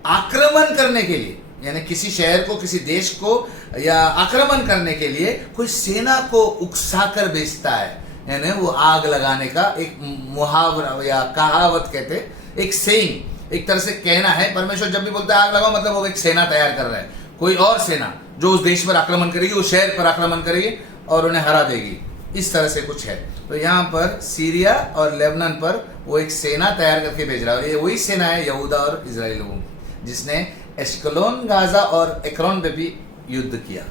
आक्रमण करने के लिए, यानी किसी शहर को, किसी देश को या आक्रमण करने के लिए कोई सेना को उकसाकर भेजता है। यानी वो आग लगाने का एक मुहावरा या कहावत कहते हैं, एक सेइंग, एक तरह से कहना है। परमेश्वर जब भी बोलता है आग लगाओ मतलब वो एक सेना तैयार कर रहा है, कोई और सेना जो उस देश पर आक्रमण करेगी, उस शहर पर आक्रमण करेगी और उन्हें हरा देगी। इस तरह से कुछ है। तो यहाँ पर सीरिया और लेबनान पर वो एक सेना तैयार करके भेज रहा है। ये वही सेना है यहूदा और इजराइल लोगों की, जिसने एश्कलोन, गाजा और एक्रोन पे भी युद्ध किया।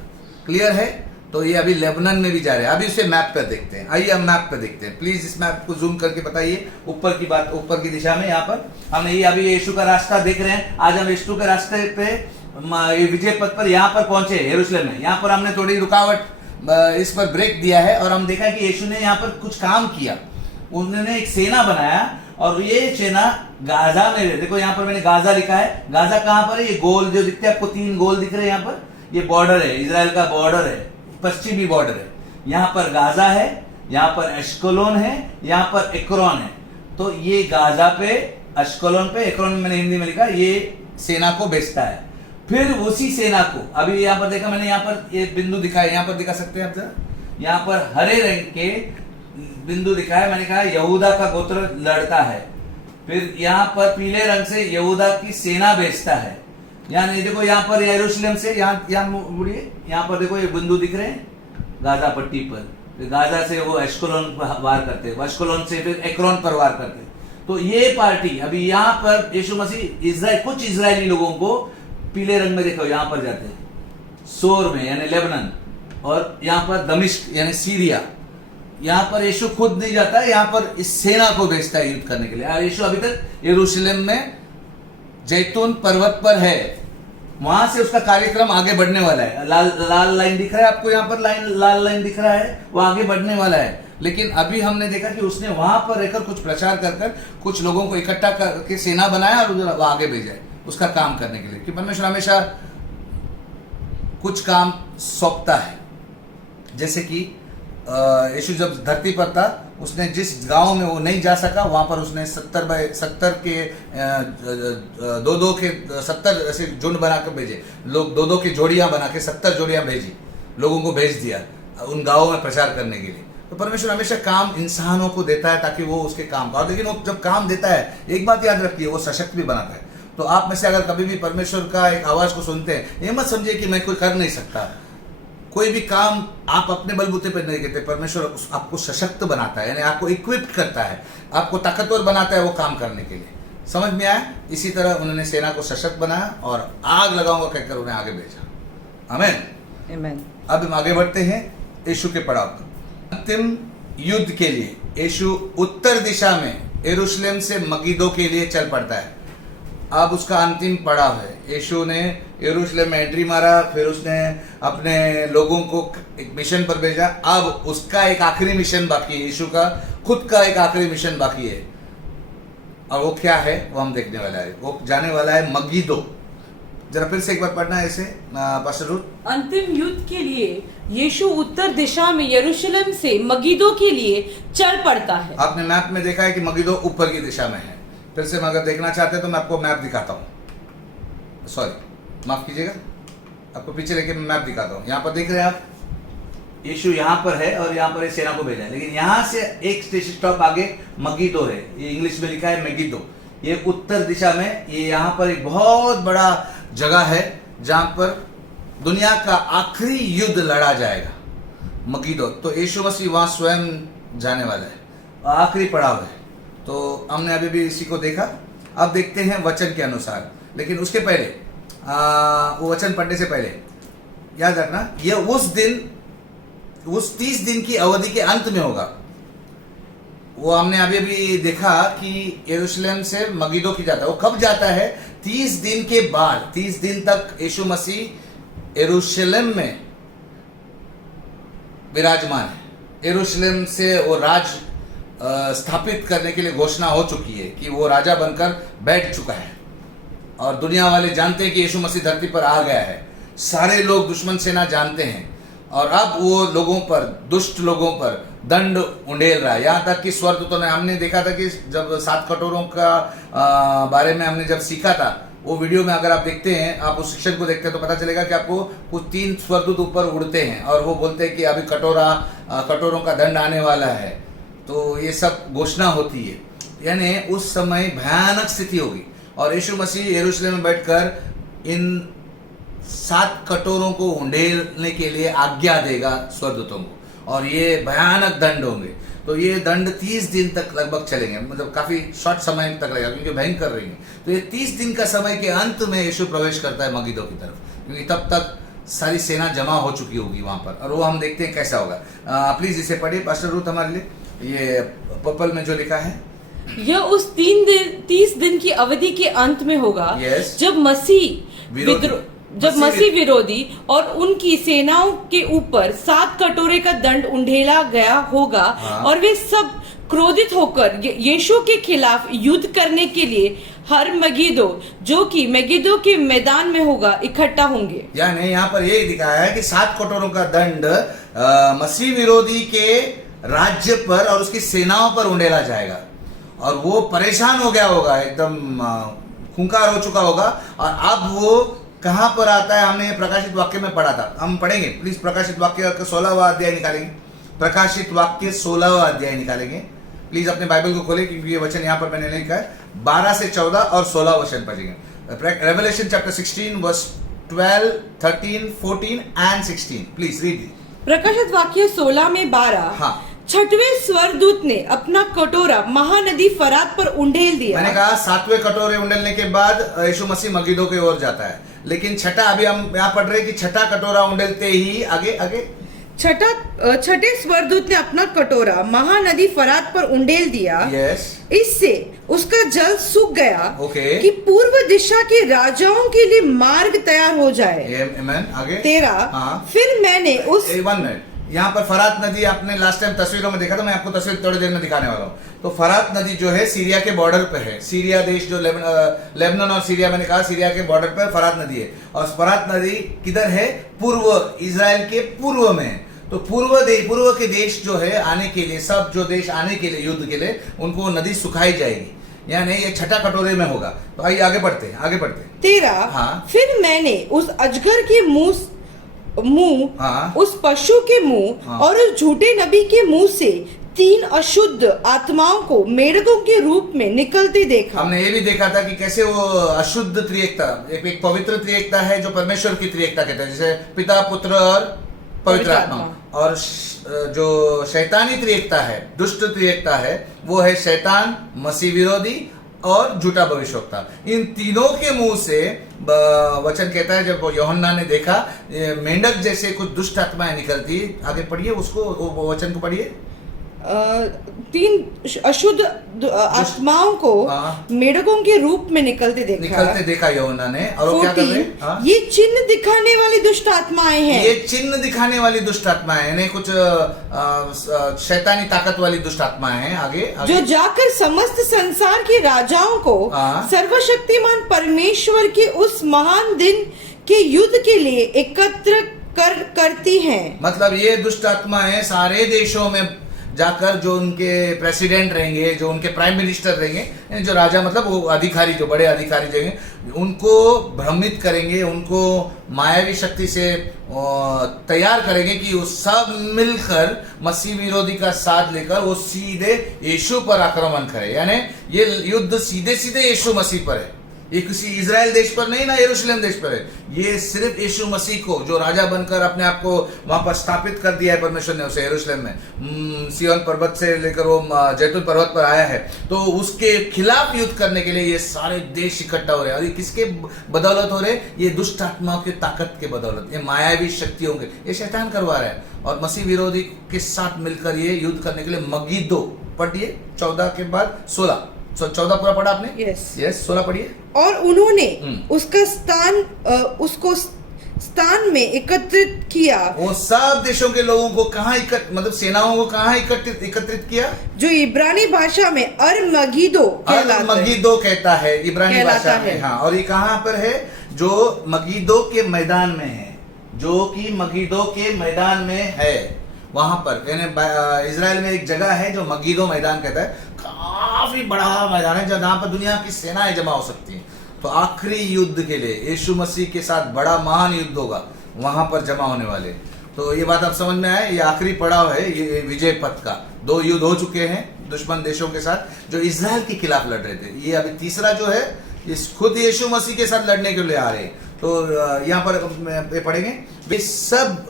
क्लियर है? तो ये अभी लेबनान में भी जा रहे हैं। अभी उसे मैप पर देखते हैं। आइए हम मैप पर देखते हैं। प्लीज इस मैप को जूम करके बताइए। ऊपर की बात, ऊपर की दिशा में यहाँ पर हम ये अभी यीशु का रास्ता देख रहे हैं। आज हम यीशु के रास्ते पे विजय पथ पर यहाँ पर पहुंचे यरूशलेम में। यहाँ पर हमने थोड़ी रुकावट, इस पर ब्रेक दिया है और हम देखा कि यीशु ने यहाँ पर कुछ काम किया। उन्होंने एक सेना बनाया और ये सेना गाजा में, देखो यहाँ पर मैंने गाजा लिखा है। गाजा कहाँ पर है? ये गोल जो दिखते हैं आपको, 3 गोल दिख रहे हैं यहाँ पर, ये बॉर्डर है, इजराइल का बॉर्डर है, पश्चिमी बॉर्डर है। यहाँ पर गाजा है, यहाँ पर एश्कोलोन है, यहाँ पर एक्रोन है। तो ये गाजा पे, एश्कोलोन पे, एक्रोन में मैंने हिंदी में लिखा, ये सेना को भेजता है। फिर उसी सेना को अभी यहाँ पर देखा मैंने, यहाँ पर ये बिंदु दिखा है, यहाँ पर दिखा सकते हैं आप जरा, यहाँ पर हरे रंग के बिंदु दिखा है। मैंने कहा यहूदा का गोत्र लड़ता है। फिर यहाँ पर पीले रंग से यहूदा की सेना भेजता है। यानी देखो यहाँ पर यरूशलेम से यहाँ मुड़िए, यहाँ पर देखो ये बिंदु दिख रहे हैं गाजा पट्टी पर। फिर गाजा से वो एश्कोलोन पर वार करते हैं, एश्कोलोन से फिर एक्रोन पर वार करते हैं। तो ये पार्टी अभी यहाँ पर यीशु मसीह इजराइल, कुछ इजरायली लोगों को पीले रंग में देखो यहाँ पर जाते हैं, सोर में यानी लेबनान, और यहाँ पर दमिश्क यानी सीरिया। यहाँ पर यीशु खुद नहीं जाता है, यहाँ पर इस सेना को भेजता है युद्ध करने के लिए। यीशु अभी तक यरूशलेम में जैतून पर्वत पर है, वहां से उसका कार्यक्रम आगे बढ़ने वाला है। लाल लाइन दिख रहा है आपको, यहाँ पर लाल लाइन दिख रहा है, वो आगे बढ़ने वाला है। लेकिन अभी हमने देखा कि उसने वहां पर रहकर कुछ प्रचार कर कुछ लोगों को इकट्ठा करके सेना बनाया और वो आगे भेजा है उसका काम करने के लिए। कि परमेश्वर हमेशा कुछ काम सौंपता है। जैसे कि यीशु जब धरती पर था, उसने जिस गांव में वो नहीं जा सका वहां पर उसने 70 के 2-2 के 70 ऐसे झुंड बनाकर भेजे लोग, 2-2 की जोड़ियां बना के 70 जोड़ियां भेजी, लोगों को भेज दिया उन गांवों में प्रचार करने के लिए। तो परमेश्वर हमेशा काम इंसानों को देता है ताकि वो उसके काम का, और लेकिन वो जब काम देता है एक बात याद रखिए, वो सशक्त भी बनाता है। तो आप में से अगर कभी भी परमेश्वर का एक आवाज को सुनते हैं, ये मत समझिए कि मैं कोई कर नहीं सकता। कोई भी काम आप अपने बलबूते पर नहीं करते, परमेश्वर आपको सशक्त बनाता है, यानी आपको इक्विप्ड करता है, आपको ताकतवर बनाता है वो काम करने के लिए। समझ में आया? इसी तरह उन्होंने सेना को सशक्त बनाया और आग लगाऊंगा कहकर उन्हें आगे भेजा। आमीन। आमीन। अब हम आगे बढ़ते हैं यीशु के पड़ाव पर। अंतिम युद्ध के लिए यीशु उत्तर दिशा में यरूशलेम से मगिदो के लिए चल पड़ता है। अब उसका अंतिम पड़ाव है। यीशु ने यरूशलेम में एंट्री मारा, फिर उसने अपने लोगों को एक मिशन पर भेजा। अब उसका एक आखिरी मिशन बाकी है, यीशु का खुद का एक आखिरी मिशन बाकी है। और वो क्या है वो हम देखने वाला है। वो जाने वाला है मगिदो। जरा फिर से एक बार पढ़ना है इसे पास्टर रूथ। अंतिम युद्ध के लिए यीशु उत्तर दिशा में यरूशलेम से मगिदो के लिए चल पड़ता है। आपने मैप में देखा है कि मगिदो ऊपर की दिशा में है। फिर से अगर देखना चाहते हैं तो मैं आपको मैप दिखाता हूँ। सॉरी माफ कीजिएगा, आपको पीछे लेके मैं मैप दिखाता हूँ। यहाँ पर देख रहे हैं आप, यीशु यहाँ पर है और यहाँ पर सेना को भेजा है, लेकिन यहाँ से एक स्टेशन स्टॉप आगे मगिदो है, ये इंग्लिश में लिखा है मेगिदो। ये उत्तर दिशा में, ये यहाँ पर एक बहुत बड़ा जगह है जहाँ पर दुनिया का आखिरी युद्ध लड़ा जाएगा, मगिदो। तो यीशु मसीह वहाँ स्वयं जाने वाला है, आखिरी पड़ाव है। तो हमने अभी भी इसी को देखा। अब देखते हैं वचन के अनुसार, लेकिन उसके पहले वो वचन पढ़ने से पहले याद रखना, यह उस दिन, उस 30 दिन की अवधि के अंत में होगा। वो हमने अभी भी देखा कि यरूशलेम से मगिदो की जाता है। वो कब जाता है? 30 दिन के बाद। 30 दिन तक यीशु मसीह यरूशलेम में विराजमान है। यरूशलेम से वो राज स्थापित करने के लिए घोषणा हो चुकी है कि वो राजा बनकर बैठ चुका है, और दुनिया वाले जानते हैं कि यीशु मसीह धरती पर आ गया है। सारे लोग, दुश्मन सेना जानते हैं, और अब वो लोगों पर, दुष्ट लोगों पर दंड उंडेल रहा है। यहाँ तक कि स्वर्गदूतों ने, हमने देखा था कि जब 7 कटोरों का बारे में हमने जब सीखा था, वो वीडियो में अगर आप देखते हैं, आप उस सेक्शन को देखते हैं तो पता चलेगा कि आपको कुछ 3 स्वर्गदूत ऊपर उड़ते हैं और वो बोलते हैं कि अभी कटोरों का दंड आने वाला है। तो ये सब घोषणा होती है, यानी उस समय भयानक स्थिति होगी, और यीशु मसीह यरूशलेम में बैठकर इन 7 कटोरों को उंडेलने के लिए आज्ञा देगा स्वर्गदूतों को, और ये भयानक दंड होंगे। तो ये दंड 30 दिन तक लगभग चलेंगे, मतलब काफी शॉर्ट समय तक लगेगा, क्योंकि भयंकर रहेंगे। तो ये 30 दिन का समय के अंत में यीशु प्रवेश करता है मगिदो की तरफ, क्योंकि तब तक सारी सेना जमा हो चुकी होगी वहां पर, और वो हम देखते हैं कैसा होगा। प्लीज इसे पढ़िए पास्टर रूथ हमारे लिए, ये पर्पल में जो लिखा है। यह उस 30 दिन की अवधि के अंत में होगा, Yes. जब मसीह विरोधी और उनकी सेनाओं के ऊपर 7 कटोरे का दंड उंडेला गया होगा। हाँ। और वे सब क्रोधित होकर यीशु के खिलाफ युद्ध करने के लिए हर मगिदो, जो कि मगिदो के मैदान में होगा, इकट्ठा होंगे। यानी यहाँ पर ये दिखाया है कि 7 कटोरों का दंड मसीह विरोधी के राज्य पर और उसकी सेनाओं पर उंडेला जाएगा, और वो परेशान हो गया होगा, एकदम खूंखार हो चुका होगा। और अब वो कहां पर आता है? हमने प्रकाशित वाक्य में पढ़ा था, हम पढ़ेंगे। प्लीज प्रकाशित वाक्य का 16वां अध्याय निकालेंगे, प्रकाशित वाक्य 16वां अध्याय निकालेंगे। प्लीज अपने बाइबल को खोलें, क्योंकि ये वचन यहाँ पर मैंने नहीं लिखा है। 12 से 14 और 16 वचन पढ़ेंगे। Revelation chapter 16 verse 12, 13, 14 and 16। Please read. प्रकाशित वाक्य 16 में 12। हाँ। 6वें स्वर्गदूत ने अपना कटोरा महानदी फरात पर उंडेल दिया। मैंने कहा 7वें कटोरे उंडेलने के बाद यीशु मसीह मगिदो की ओर जाता है, लेकिन छठा, अभी हम यहाँ पढ़ रहे हैं कि छठा कटोरा उंडेलते ही आगे 6ठे स्वर्गदूत ने अपना कटोरा महानदी फरात पर उंडेल दिया। यस। इससे उसका जल सूख गया, ओके। कि पूर्व दिशा के राजाओं के लिए मार्ग तैयार हो जाए। आमेन। आगे 13। हाँ। फिर मैंने उस 1 मिनट, यहाँ पर फरात नदी आपने लास्ट टाइम तस्वीरों में देखा था, मैं आपको तस्वीर थोड़ी देर में दिखाने वाला हूँ। तो फरात नदी जो है सीरिया के बॉर्डर पे है। सीरिया देश जो लेबनान और सीरिया, मैंने कहा सीरिया के बॉर्डर पे फरात नदी है। और फरात नदी किधर है? पूर्व, इजराइल के पूर्व में। तो पूर्व के देश जो है आने के लिए, सब जो देश आने के लिए युद्ध के लिए, उनको नदी सुखाई जाएगी। यानी ये छठा कटोरे में होगा। तो आइए आगे बढ़ते हैं। 13। हाँ। फिर मैंने उस अजगर के मुंह, हाँ। उस पशु के मुंह, हाँ। और उस झूठे नबी के मुंह से 3 अशुद्ध आत्माओं को मेढकों के रूप में निकलते देखा। हमने ये भी देखा था कि कैसे वो अशुद्ध त्रिएकता, एक पवित्र त्रिएकता है जो परमेश्वर की त्रिएकता कहते हैं, जैसे पिता, पुत्र और पवित्र आत्मा। और जो शैतानी त्रिएकता है, दुष्ट त्रिएकता है, वो है शैतान, मसीह विरोधी और झूठा भविष्यवक्ता। इन तीनों के मुंह से वचन कहता है, जब यूहन्ना ने देखा मेंढक जैसे कुछ दुष्ट आत्माएं निकलती। आगे पढ़िए उसको, वो वचन को पढ़िए। 3 अशुद्ध आत्माओं को मेढकों के रूप में निकलते देखा यूहन्ना ने। और वो क्या कर रहे? ये चिन्ह दिखाने वाली दुष्ट आत्माएं हैं। ये चिन्ह दिखाने वाली दुष्ट आत्माएं हैं, कुछ शैतानी ताकत वाली दुष्ट आत्माएं हैं। आगे जो जाकर समस्त संसार के राजाओं को सर्वशक्तिमान परमेश्वर के उस महान दिन के युद्ध के लिए एकत्र करती हैं। मतलब ये दुष्ट आत्माएं सारे देशों में जाकर जो उनके प्रेसिडेंट रहेंगे, जो उनके प्राइम मिनिस्टर रहेंगे, जो राजा मतलब वो अधिकारी, जो बड़े अधिकारी रहेंगे, उनको भ्रमित करेंगे, उनको मायावी शक्ति से तैयार करेंगे कि वो सब मिलकर मसीह विरोधी का साथ लेकर वो सीधे यीशु पर आक्रमण करे। यानी ये युद्ध सीधे सीधे यीशु मसीह पर है, ये किसी इजराइल देश पर नहीं, ना यरूशलेम देश पर है। ये सिर्फ यीशु मसीह को, जो राजा बनकर अपने आप को वहां पर स्थापित कर दिया है परमेश्वर ने उसे यरूशलेम में, सिय्योन पर्वत से लेकर वो जैतून पर्वत पर आया है, तो उसके खिलाफ युद्ध करने के लिए ये सारे देश इकट्ठा हो रहे हैं। और ये किसके बदौलत हो रहे? ये दुष्ट आत्माओं की ताकत के बदौलत, ये मायावी शक्तियों के, ये शैतान करवा रहा है। और मसीह विरोधी के साथ मिलकर ये युद्ध करने के लिए मगिद्दो पढ़िए 14 के बाद 16, 14 पूरा पढ़ा आपने? यस 16 पढ़िए। और उन्होंने उसको स्थान में एकत्रित किया। वो सब देशों के लोगों को कहाँ मतलब सेनाओं को कहाँ एकत्रित किया? जो इब्रानी भाषा में अरमगिदो कहता है, इब्रानी भाषा में। हाँ, और ये कहाँ पर है? जो मगिदो के मैदान में है, जो कि मगिदो के मैदान में है, वहां पर। यानी इजराइल में एक जगह है जो मगिदो मैदान कहता है, काफी बड़ा मैदान है जहां पर दुनिया की सेनाएं जमा हो सकती हैं। तो आखिरी युद्ध के लिए यीशु मसीह के साथ बड़ा महान युद्ध होगा, वहां पर जमा होने वाले। तो ये बात आप समझ में आए? ये आखिरी पड़ाव है ये विजय पथ का। 2 युद्ध हो चुके हैं दुश्मन देशों के साथ जो इजराइल के खिलाफ लड़ रहे थे। ये अभी तीसरा जो है, इस खुद यीशु मसीह के साथ लड़ने के लिए आ रहे हैं। तो यहाँ पर पढ़ेंगे, वे सब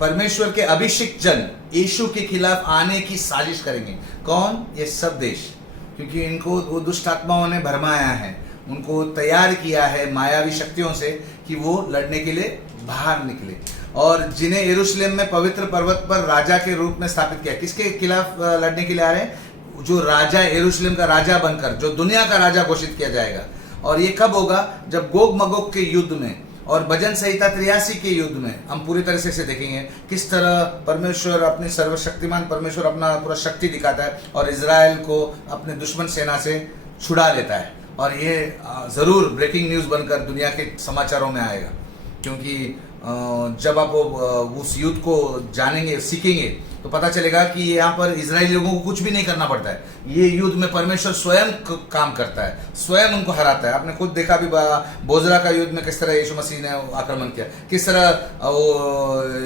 परमेश्वर के अभिषिक्त जन यीशु के खिलाफ आने की साजिश करेंगे। कौन? ये सब देश, क्योंकि इनको वो दुष्ट आत्माओं ने भरमाया है, उनको तैयार किया है मायावी शक्तियों से कि वो लड़ने के लिए बाहर निकले। और जिन्हें यरूशलेम में पवित्र पर्वत पर राजा के रूप में स्थापित किया। किसके खिलाफ लड़ने के लिए आ रहे हैं? जो राजा, यरूशलेम का राजा बनकर जो दुनिया का राजा घोषित किया जाएगा। और ये कब होगा? जब गोग मगोग के युद्ध में और भजन संहिता 83 के युद्ध में हम पूरी तरह से देखेंगे किस तरह परमेश्वर, अपने सर्वशक्तिमान परमेश्वर अपना पूरा शक्ति दिखाता है और इजराइल को अपने दुश्मन सेना से छुड़ा लेता है। और ये जरूर ब्रेकिंग न्यूज बनकर दुनिया के समाचारों में आएगा, क्योंकि जब आप उस युद्ध को जानेंगे, सीखेंगे, तो पता चलेगा कि यहाँ पर इजरायली लोगों को कुछ भी नहीं करना पड़ता है। ये युद्ध में परमेश्वर स्वयं काम करता है, स्वयं उनको हराता है। आपने खुद देखा भी बोजरा का युद्ध में किस तरह यीशु मसीह ने आक्रमण किया, किस तरह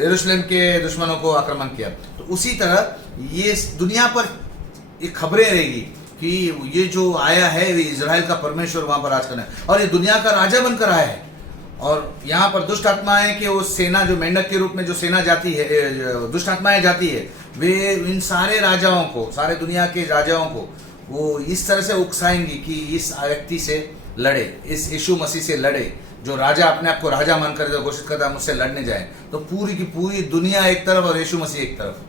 यरूशलेम के दुश्मनों को आक्रमण किया। तो उसी तरह ये दुनिया पर ये खबरें रहेगी कि ये जो आया है ये इजराइल का परमेश्वर वहां पर राज करना है, और ये दुनिया का राजा बनकर आया है। और यहाँ पर दुष्ट आत्माएं कि वो सेना, जो मेंढक के रूप में जो सेना जाती है, दुष्ट आत्माएं जाती है, वे इन सारे राजाओं को, सारे दुनिया के राजाओं को वो इस तरह से उकसाएंगी कि इस व्यक्ति से लड़े, इस यीशु मसीह से लड़े, जो राजा अपने आप को राजा मानकर घोषित करता है, मुझसे लड़ने जाए। तो पूरी की पूरी दुनिया एक तरफ और यीशु मसीह एक तरफ,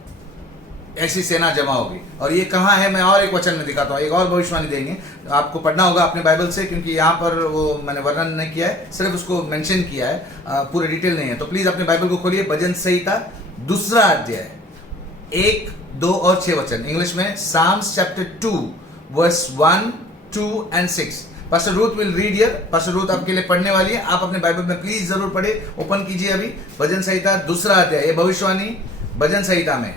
ऐसी सेना जमा होगी। और ये कहाँ है? मैं और एक वचन में दिखाता हूँ, एक और भविष्यवाणी देंगे, आपको पढ़ना होगा अपने बाइबल से, क्योंकि यहाँ पर वो मैंने वर्णन नहीं किया है, सिर्फ उसको मेंशन किया है, पूरे डिटेल नहीं है। तो प्लीज अपने बाइबल को खोलिए, भजन संहिता 2 अध्याय 1, 2 और 6 वचन इंग्लिश में। Psalms chapter 2 verse 1, 2 and 6। Pastor Ruth will read here. Pastor Ruth आपके लिए पढ़ने वाली है, आप अपने बाइबल में प्लीज जरूर पढ़े। ओपन कीजिए अभी भजन संहिता 2 अध्याय, ये भविष्यवाणी भजन संहिता में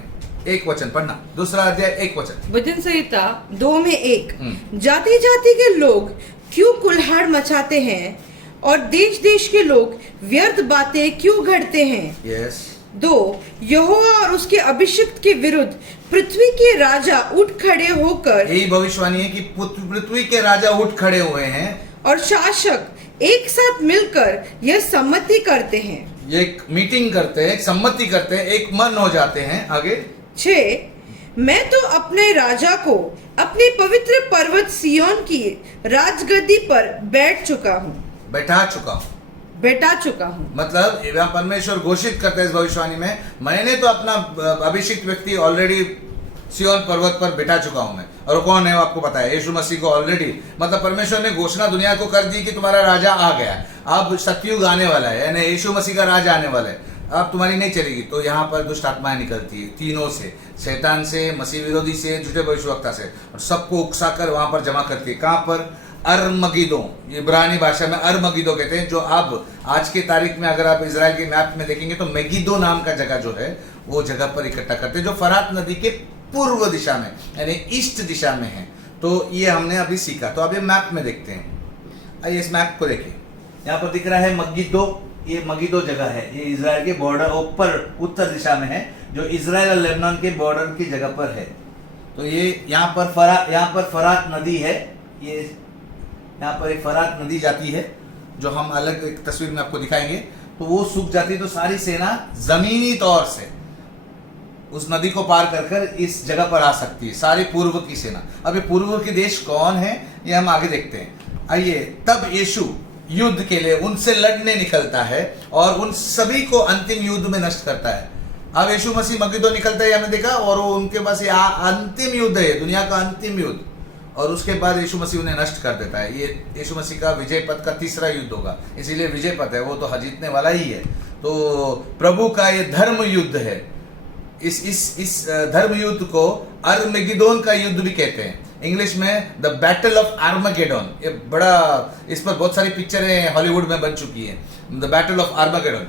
1 वचन पढ़ना। 2 अध्याय 1 वचन, भजन संहिता 2 में 1। जाति जाति के लोग क्यों कुल्हाड़ मचाते हैं और देश देश के लोग व्यर्थ बातें क्यों गढ़ते हैं? यस। 2, यहोवा और उसके अभिषिक्त के विरुद्ध पृथ्वी के राजा उठ खड़े होकर, यही भविष्यवाणी है कि पृथ्वी के राजा उठ खड़े हुए हैं और शासक एक साथ मिलकर यह सम्मति करते हैं, एक मीटिंग करते हैं, एक सम्मति करते हैं, एक मन हो जाते हैं। आगे 6, मैं तो अपने राजा को अपने पवित्र पर्वत सिय्योन की राजगद्दी पर बैठा चुका हूँ। मतलब यहाँ परमेश्वर घोषित करते हैं इस भविष्यवाणी में, मैंने तो अपना अभिषिक्त व्यक्ति ऑलरेडी सिय्योन पर्वत पर बैठा चुका हूं मैं। और कौन है वो आपको पता है? यीशु मसीह को ऑलरेडी, मतलब परमेश्वर ने घोषणा दुनिया को कर दी कि तुम्हारा राजा आ गया, अब सतयुग आने वाला है, यानी यीशु मसीह का राज आने वाला है, अब तुम्हारी नहीं चलेगी। तो यहाँ पर दुष्ट आत्माएं निकलती है तीनों से, शैतान से, मसीह विरोधी से, झूठे भविष्यवक्ता से, और सबको उकसाकर वहां पर जमा करती है। कहाँ पर? अरमगिदो, इब्रानी भाषा में अरमगिदो कहते हैं, जो अब आज के तारीख में अगर आप इजराइल के मैप में देखेंगे तो मेगिदो नाम का जगह जो है वो जगह पर इकट्ठा करते हैं, जो फरात नदी के पूर्व दिशा में यानी ईस्ट दिशा में है। तो ये हमने अभी सीखा। तो अब ये मैप में देखते हैं, आइए इस मैप को देखिए। यहाँ पर दिख रहा है मगिदो, ये मगिदो जगह है, ये इजराइल के बॉर्डर ऊपर उत्तर दिशा में है, जो इजराइल और लेबनान के बॉर्डर की जगह पर है। तो ये यहाँ पर फरात नदी है, ये यहाँ पर एक फरात नदी जाती है, जो हम अलग एक तस्वीर में आपको दिखाएंगे। तो वो सूख जाती है, तो सारी सेना जमीनी तौर से उस नदी को पार कर कर इस जगह पर आ सकती है, सारी पूर्व की सेना। अब ये पूर्व के देश कौन है ये हम आगे देखते हैं। आइए, तब यीशु युद्ध के लिए उनसे लड़ने निकलता है और उन सभी को अंतिम युद्ध में नष्ट करता है। अब यीशु मसीह मगिदो निकलता है, हमने देखा, और वो उनके पास ये अंतिम युद्ध है, दुनिया का अंतिम युद्ध, और उसके बाद यीशु मसीह उन्हें नष्ट कर देता है। ये यीशु मसीह का विजय पथ का तीसरा युद्ध होगा, इसीलिए विजय पथ है, वो तो जीतने वाला ही है। तो प्रभु का ये धर्म युद्ध है। इस धर्म युद्ध को अरमगिदोन का युद्ध भी कहते हैं, इंग्लिश में द बैटल ऑफ आर्मागेडोन। ये बड़ा, इस पर बहुत सारी पिक्चरें हॉलीवुड में बन चुकी हैं, द बैटल ऑफ आर्मागेडोन।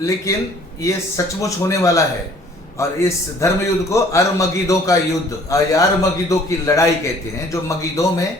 लेकिन ये सचमुच होने वाला है, और इस धर्म युद्ध को अरमगिदो का युद्ध, अरमगिदो की लड़ाई कहते हैं, जो मगिदो में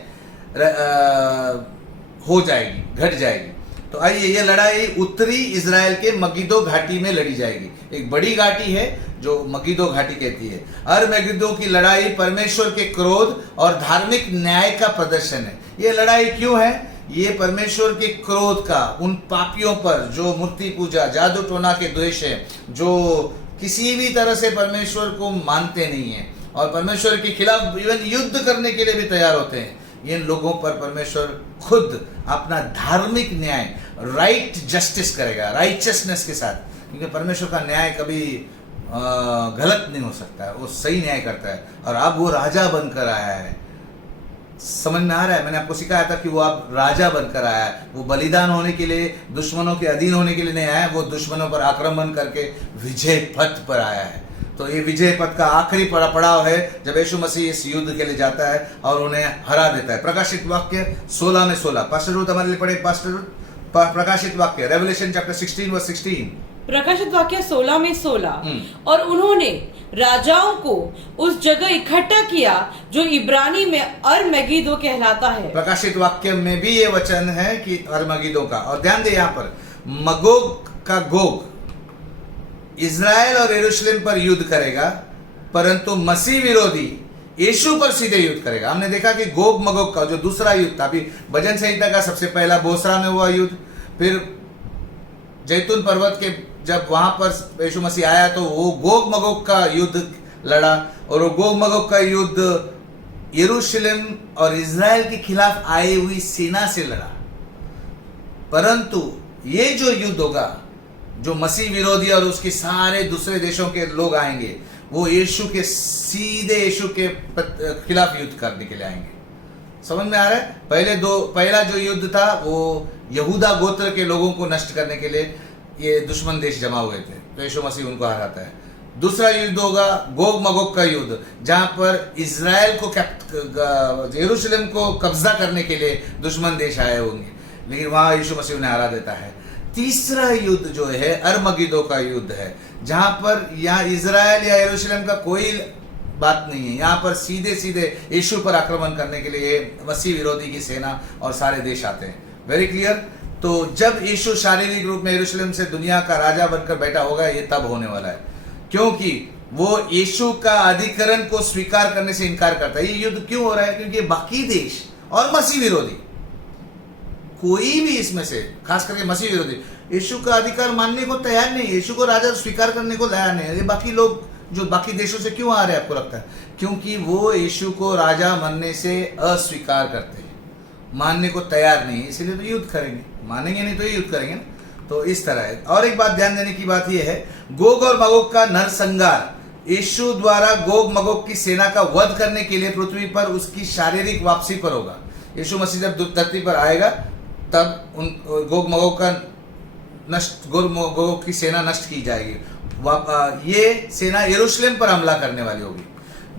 हो जाएगी, घट जाएगी। तो आइए, ये लड़ाई उत्तरी इजराइल के मगिदो घाटी में लड़ी जाएगी। एक बड़ी घाटी है जो मगिदो घाटी कहती है। अरमगिदो की लड़ाई परमेश्वर के क्रोध और धार्मिक न्याय का प्रदर्शन है। ये लड़ाई क्यों है? ये परमेश्वर के क्रोध का उन पापियों पर जो मूर्ति पूजा, जादू टोना के द्वेष है, जो किसी भी तरह से परमेश्वर को मानते नहीं है और परमेश्वर के खिलाफ इवन युद्ध करने के लिए भी तैयार होते हैं, इन लोगों पर परमेश्वर खुद अपना धार्मिक न्याय, राइट जस्टिस करेगा, राइचसनेस के साथ, क्योंकि परमेश्वर का न्याय कभी गलत नहीं हो सकता है, वो सही न्याय करता है। और अब वो राजा बनकर आया है, समझ में आ रहा है? मैंने आपको सिखाया था कि वो अब राजा बनकर आया है। वो बलिदान होने के लिए, दुश्मनों के अधीन होने के लिए नहीं आया है, वो दुश्मनों पर आक्रमण करके विजय पथ पर आया है। तो ये विजय पथ का आखिरी पड़ाव है जब यीशु मसीह इस युद्ध के लिए जाता है और उन्हें हरा देता है। प्रकाशित वाक्य 16 में 16, पास्टर रूथ हमारे लिए पढ़े। पास्टर प्रकाशित वाक्य, रेवलेशन चैप्टर 16 वर्स 16। प्रकाशित वाक्य 16 में 16। और उन्होंने राजाओं को उस जगह इकट्ठा किया जो इब्रानी में अरमगिदो कहलाता है। प्रकाशित वाक्य में भी ये वचन है कि अरमगिदो का। और ध्यान दे, यहाँ पर मगोग का गोग इजराइल और यरूशलेम पर युद्ध करेगा, परंतु मसीह विरोधी यीशु पर सीधे युद्ध करेगा। हमने देखा कि गोग मगोग का जो दूसरा युद्ध था, अभी भजन संहिता का सबसे पहला बोसरा में हुआ युद्ध, फिर जैतून पर्वत के जब वहां पर यीशु मसीह आया तो वो गोग मगोग का युद्ध लड़ा, और वो गोग मगोग का युद्ध यरूशलेम और इजराइल के खिलाफ आई हुई सेना से लड़ा। परंतु ये जो युद्ध होगा, जो मसीह विरोधी और उसके सारे दूसरे देशों के लोग आएंगे, वो यीशु के सीधे यीशु के खिलाफ युद्ध करने के लिए आएंगे। समझ में आ रहा है? पहला जो युद्ध था वो यहूदा गोत्र के लोगों को नष्ट करने के लिए ये दुश्मन देश जमा हुए थे, तो यीशु मसीह उनको हराता है। दूसरा युद्ध होगा गोग मगोग का युद्ध, जहां पर इजराइल को, यरूशलेम को कब्जा करने के लिए दुश्मन देश आए होंगे, लेकिन वहां यीशु मसीह उन्हें हरा देता है। तीसरा युद्ध जो है अरमगिदो का युद्ध है, जहां पर यहाँ इजराइल या यरूशलेम का कोई बात नहीं है, यहाँ पर सीधे सीधे यीशु पर आक्रमण करने के लिए मसीह विरोधी की सेना और सारे देश आते हैं। Very clear? तो जब यीशु शारीरिक रूप में यरूशलेम से दुनिया का राजा बनकर बैठा होगा, ये तब होने वाला है, क्योंकि वो यीशु का अधिकरण को स्वीकार करने से इनकार करता है। ये युद्ध क्यों हो रहा है? क्योंकि बाकी देश और मसीह विरोधी, कोई भी इसमें से, खास करके मसीह विरोधी, यीशु का अधिकार मानने को तैयार नहीं, यीशु को राजा स्वीकार करने को तैयार नहीं है। ये बाकी लोग जो बाकी देशों से क्यों आ रहे हैं आपको लगता है? क्योंकि वो यीशु को राजा मानने से अस्वीकार करते हैं, मानने को तैयार नहीं, इसीलिए तो युद्ध करेंगे। मानेंगे नहीं तो युद्ध करेंगे ना। तो इस तरह है। और एक बात ध्यान देने की बात यह है, गोग और मगोग का नरसंहार यीशु द्वारा गोग मगोग की सेना का वध करने के लिए पृथ्वी पर उसकी शारीरिक वापसी पर होगा। यीशु मसीह जब धरती पर आएगा तब उन गोग मगोग की सेना नष्ट की जाएगी। ये सेना यरूशलेम पर हमला करने वाली होगी।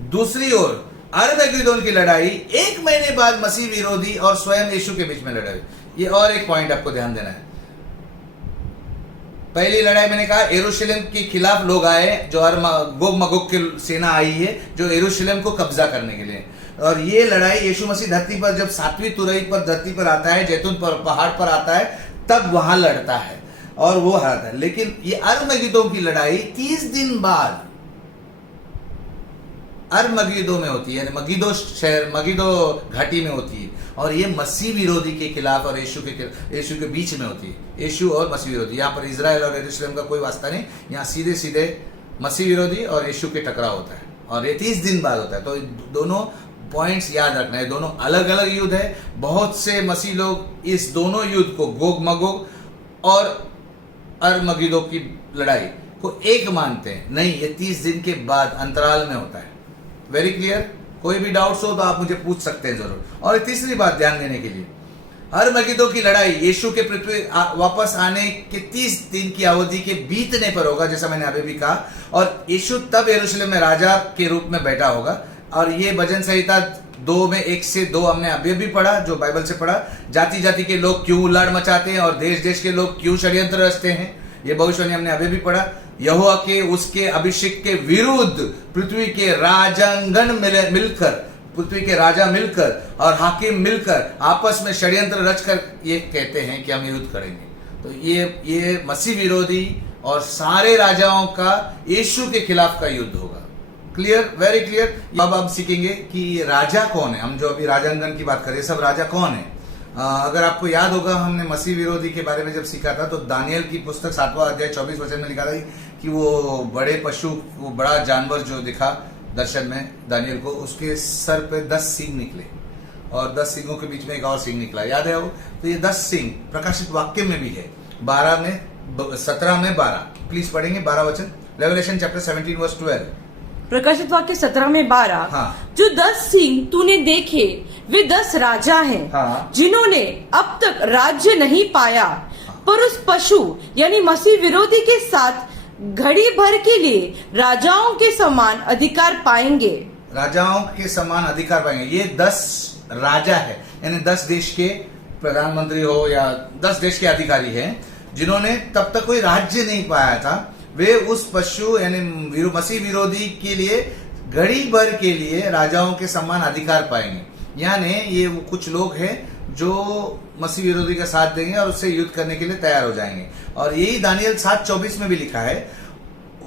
दूसरी ओर अरमगेदोन की लड़ाई 1 महीने बाद मसीह विरोधी और स्वयं यीशु के बीच में लड़ाई। ये और एक पॉइंट आपको ध्यान देना है। पहली लड़ाई मैंने कहा यरूशलेम के खिलाफ लोग आए, जो गोग मगोग की सेना आई है जो यरूशलेम को कब्जा करने के लिए। और ये लड़ाई यीशु मसीह धरती पर जब 7वीं तुरई पर धरती पर आता है, जैतून पर पहाड़ पर आता है, तब वहां लड़ता है और वो हारता है। लेकिन ये अरमगेदोन की लड़ाई 30 दिन बाद अरमगेदो में होती है, मगिदो शहर, मगिदो घाटी में होती है, और ये मसीह विरोधी के खिलाफ और यीशु के बीच में होती है। यीशु और मसीह विरोधी, यहाँ पर इजराइल और यरूशलेम का कोई वास्ता नहीं, यहाँ सीधे सीधे मसीह विरोधी और यीशु के टकराव होता है, और ये 30 दिन बाद होता है। तो दोनों पॉइंट्स याद रखना है, दोनों अलग अलग युद्ध है। बहुत से मसीह लोग इस दोनों युद्ध को, गोग मगोग और अरमगेदो की लड़ाई को एक मानते हैं। नहीं, ये 30 दिन के बाद अंतराल में होता है। Very clear? कोई भी डाउट्स हो तो आप मुझे पूछ सकते हैं जरूर। और तीसरी बात ध्यान देने के लिए, अरमगेदो की लड़ाई यीशु के पृथ्वी वापस आने के 30 दिन की अवधि के बीतने पर होगा, जैसा मैंने अभी भी कहा। और यीशु तब यरूशलेम में राजा के रूप में बैठा होगा। और ये भजन संहिता 2 में 1 से 2 हमने अभी भी पढ़ा, जो बाइबल से पढ़ा। जाति जाति के लोग क्यों उलाड़ मचाते हैं और देश देश के लोग क्यों षड्यंत्र रचते हैं, ये भविष्यवाणी हमने अभी भी पढ़ा। यहोवा के उसके अभिषेक के विरुद्ध पृथ्वी के राजांगण मिलकर, पृथ्वी के राजा मिलकर और हाकिम मिलकर आपस में षड्यंत्र रचकर ये कहते हैं कि हम युद्ध करेंगे। तो ये मसीह विरोधी और सारे राजाओं का यीशु के खिलाफ का युद्ध होगा। क्लियर? Very clear. अब हम सीखेंगे कि राजा कौन है। हम जो अभी राजांगण की बात करें, सब राजा कौन है। अगर आपको याद होगा, हमने मसीह विरोधी के बारे में जब सीखा था, तो दानियल की पुस्तक 7वां अध्याय 24 वचन में लिखा था कि वो बड़े पशु, वो बड़ा जानवर जो दिखा दर्शन में दानियल को, उसके सर पे 10 सींग निकले और 10 सींगों के बीच में एक और सींग निकला। याद है वो? तो ये 10 सींग प्रकाशित वाक्य में भी है, 17 में 12। प्लीज पढ़ेंगे 12 वचन, रेवलेशन चैप्टर 17 वर्स 12। प्रकाशित वाक्य 17 में 12। हाँ। जो 10 सिंह तूने देखे वे 10 राजा हैं, हाँ। जिन्होंने अब तक राज्य नहीं पाया, पर उस पशु यानी मसीह विरोधी के साथ घड़ी भर के लिए राजाओं के समान अधिकार पाएंगे। राजाओं के समान अधिकार पाएंगे। ये 10 राजा है, यानी 10 देश के प्रधानमंत्री हो या 10 देश के अधिकारी हैं, जिन्होंने तब तक कोई राज्य नहीं पाया था। वे उस पशु यानी मसीह विरोधी के लिए घड़ी भर के लिए राजाओं के समान अधिकार पाएंगे। यानी ये कुछ लोग हैं जो मसीह विरोधी का साथ देंगे और उससे युद्ध करने के लिए तैयार हो जाएंगे। और यही दानियल 7:24 में भी लिखा है,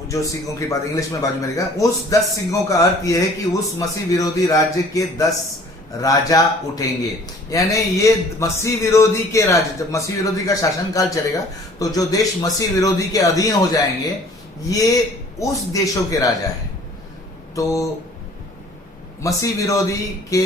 जो सिंहों की बात इंग्लिश में बाजू में लिखा, उस 10 सिंहों का अर्थ यह है कि उस मसीह विरोधी राज्य के 10 राजा उठेंगे। यानी ये मसीह विरोधी के राज्य, जब मसीह विरोधी का शासनकाल चलेगा तो जो देश मसीह विरोधी के अधीन हो जाएंगे, ये उस देशों के राजा है। तो मसीह विरोधी के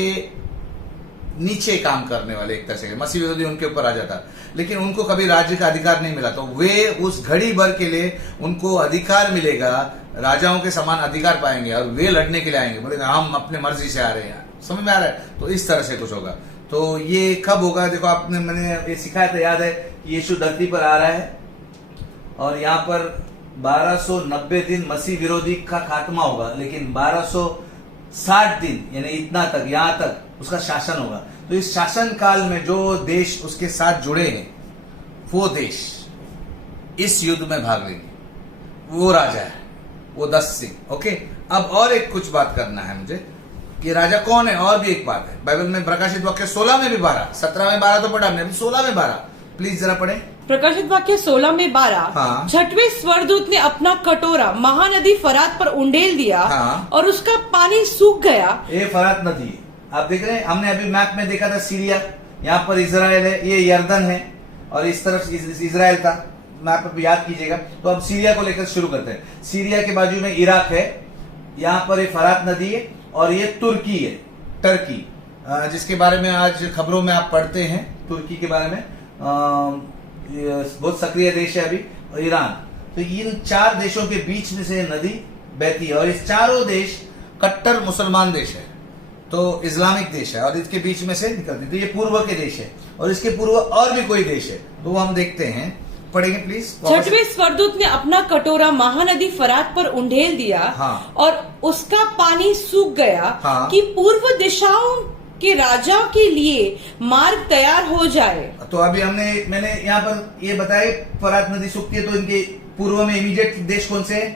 नीचे काम करने वाले, एक तरह से मसीह विरोधी उनके ऊपर आ जाता, लेकिन उनको कभी राज्य का अधिकार नहीं मिला। तो वे उस घड़ी भर के लिए उनको अधिकार मिलेगा, राजाओं के समान अधिकार पाएंगे और वे लड़ने के लिए आएंगे। बोलेगा हम अपने मर्जी से आ रहे हैं। समझ में आ रहा है? तो इस तरह से कुछ होगा। तो ये कब होगा? देखो, मैंने ये सिखाया था, याद है, यीशु धरती पर आ रहा है और यहाँ पर 1290 दिन मसीह विरोधी का खात्मा होगा, लेकिन 1260 दिन यानी इतना तक, यहाँ तक उसका शासन होगा। तो इस शासन काल में जो देश उसके साथ जुड़े हैं, वो देश इस युद्ध में भाग लेंगे। वो राजा है, वो 10 सिंह। ओके, अब और एक कुछ बात करना है मुझे कि राजा कौन है। और भी एक बात है, बाइबल में प्रकाशित वाक्य 16 में भी 12, 17 में 12 तो पढ़ा हमने, अभी 16 में 12 प्लीज जरा पढ़े। प्रकाशित वाक्य 16 में 12। हाँ। 6वें स्वर्गदूत ने अपना कटोरा महानदी फरात पर उंडेल दिया। हाँ। और उसका पानी सूख गया। ये फरात नदी है, आप देख रहे हैं। हमने अभी मैप में देखा था सीरिया, यहाँ पर इजराइल है, ये यर्दन है और इस तरफ इजराइल था। मैप पे याद कीजिएगा। तो अब सीरिया को लेकर शुरू करते हैं। सीरिया के बाजू में इराक है, यहाँ पर ये फरात नदी है और ये तुर्की है, टर्की, जिसके बारे में आज खबरों में आप पढ़ते हैं। तुर्की के बारे में बहुत सक्रिय देश है अभी, और ईरान। तो इन 4 देशों के बीच में से नदी बहती है और इस चारों देश कट्टर मुसलमान देश है, तो इस्लामिक देश है और इसके बीच में से निकलती है। तो ये पूर्व के देश है और इसके पूर्व और भी कोई देश है। तो हम देखते हैं पढ़ेंगे प्लीज। छठवें स्वर्गदूत ने अपना कटोरा महानदी फरात पर उंडेल दिया। हाँ। और उसका पानी सूख गया। हाँ। कि पूर्व दिशाओं के राजाओं के लिए मार्ग तैयार हो जाए। तो अभी मैंने यहाँ पर ये बताया फरात नदी सूखती है तो इनके पूर्व में इमीडिएट देश कौन से है?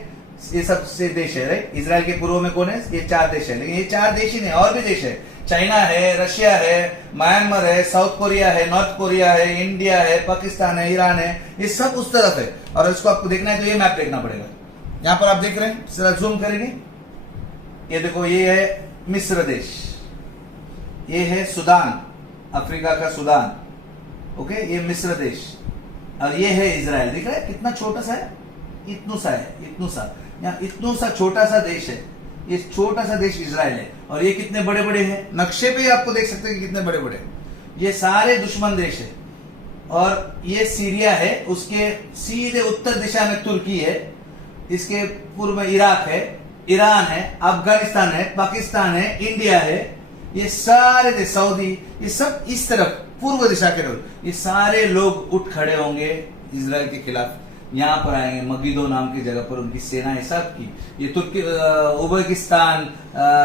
ये सबसे देश है, राइट। इजराइल के पूर्व में कौन है? ये 4 देश है। लेकिन ये 4 देश ही नहीं, और भी देश है। चाइना है, रशिया है, म्यांमार है, साउथ कोरिया है, नॉर्थ कोरिया है, इंडिया है, पाकिस्तान है, ईरान है, ये सब उस तरफ है। और इसको आपको देखना है तो ये मैप देखना पड़ेगा। यहाँ पर आप देख रहे हैं, जरा जूम करेंगे, ये देखो, ये है मिस्र देश, ये है सूडान, अफ्रीका का सूडान, ओके, ये मिस्र देश, और ये है इजराइल। दिख रहा है कितना छोटा सा है, इतना सा है, इतना सा, यहाँ इतना सा छोटा सा देश है। ये छोटा सा देश इजराइल है। और ये कितने बड़े बड़े हैं, नक्शे पे आपको देख सकते हैं कि कितने बड़े बड़े। ये सारे दुश्मन देश है। और ये सीरिया है, उसके सीधे उत्तर दिशा में तुर्की है, इसके पूर्व में इराक है, ईरान है, अफगानिस्तान है, पाकिस्तान है, इंडिया है, ये सारे देश, सऊदी, ये सब इस तरफ पूर्व दिशा के लोग, ये सारे लोग उठ खड़े होंगे इजराइल के खिलाफ। यहाँ पर आएंगे, मगिदो नाम की जगह पर उनकी सेनाएं सब की, ये तुर्की, उज्बेकिस्तान,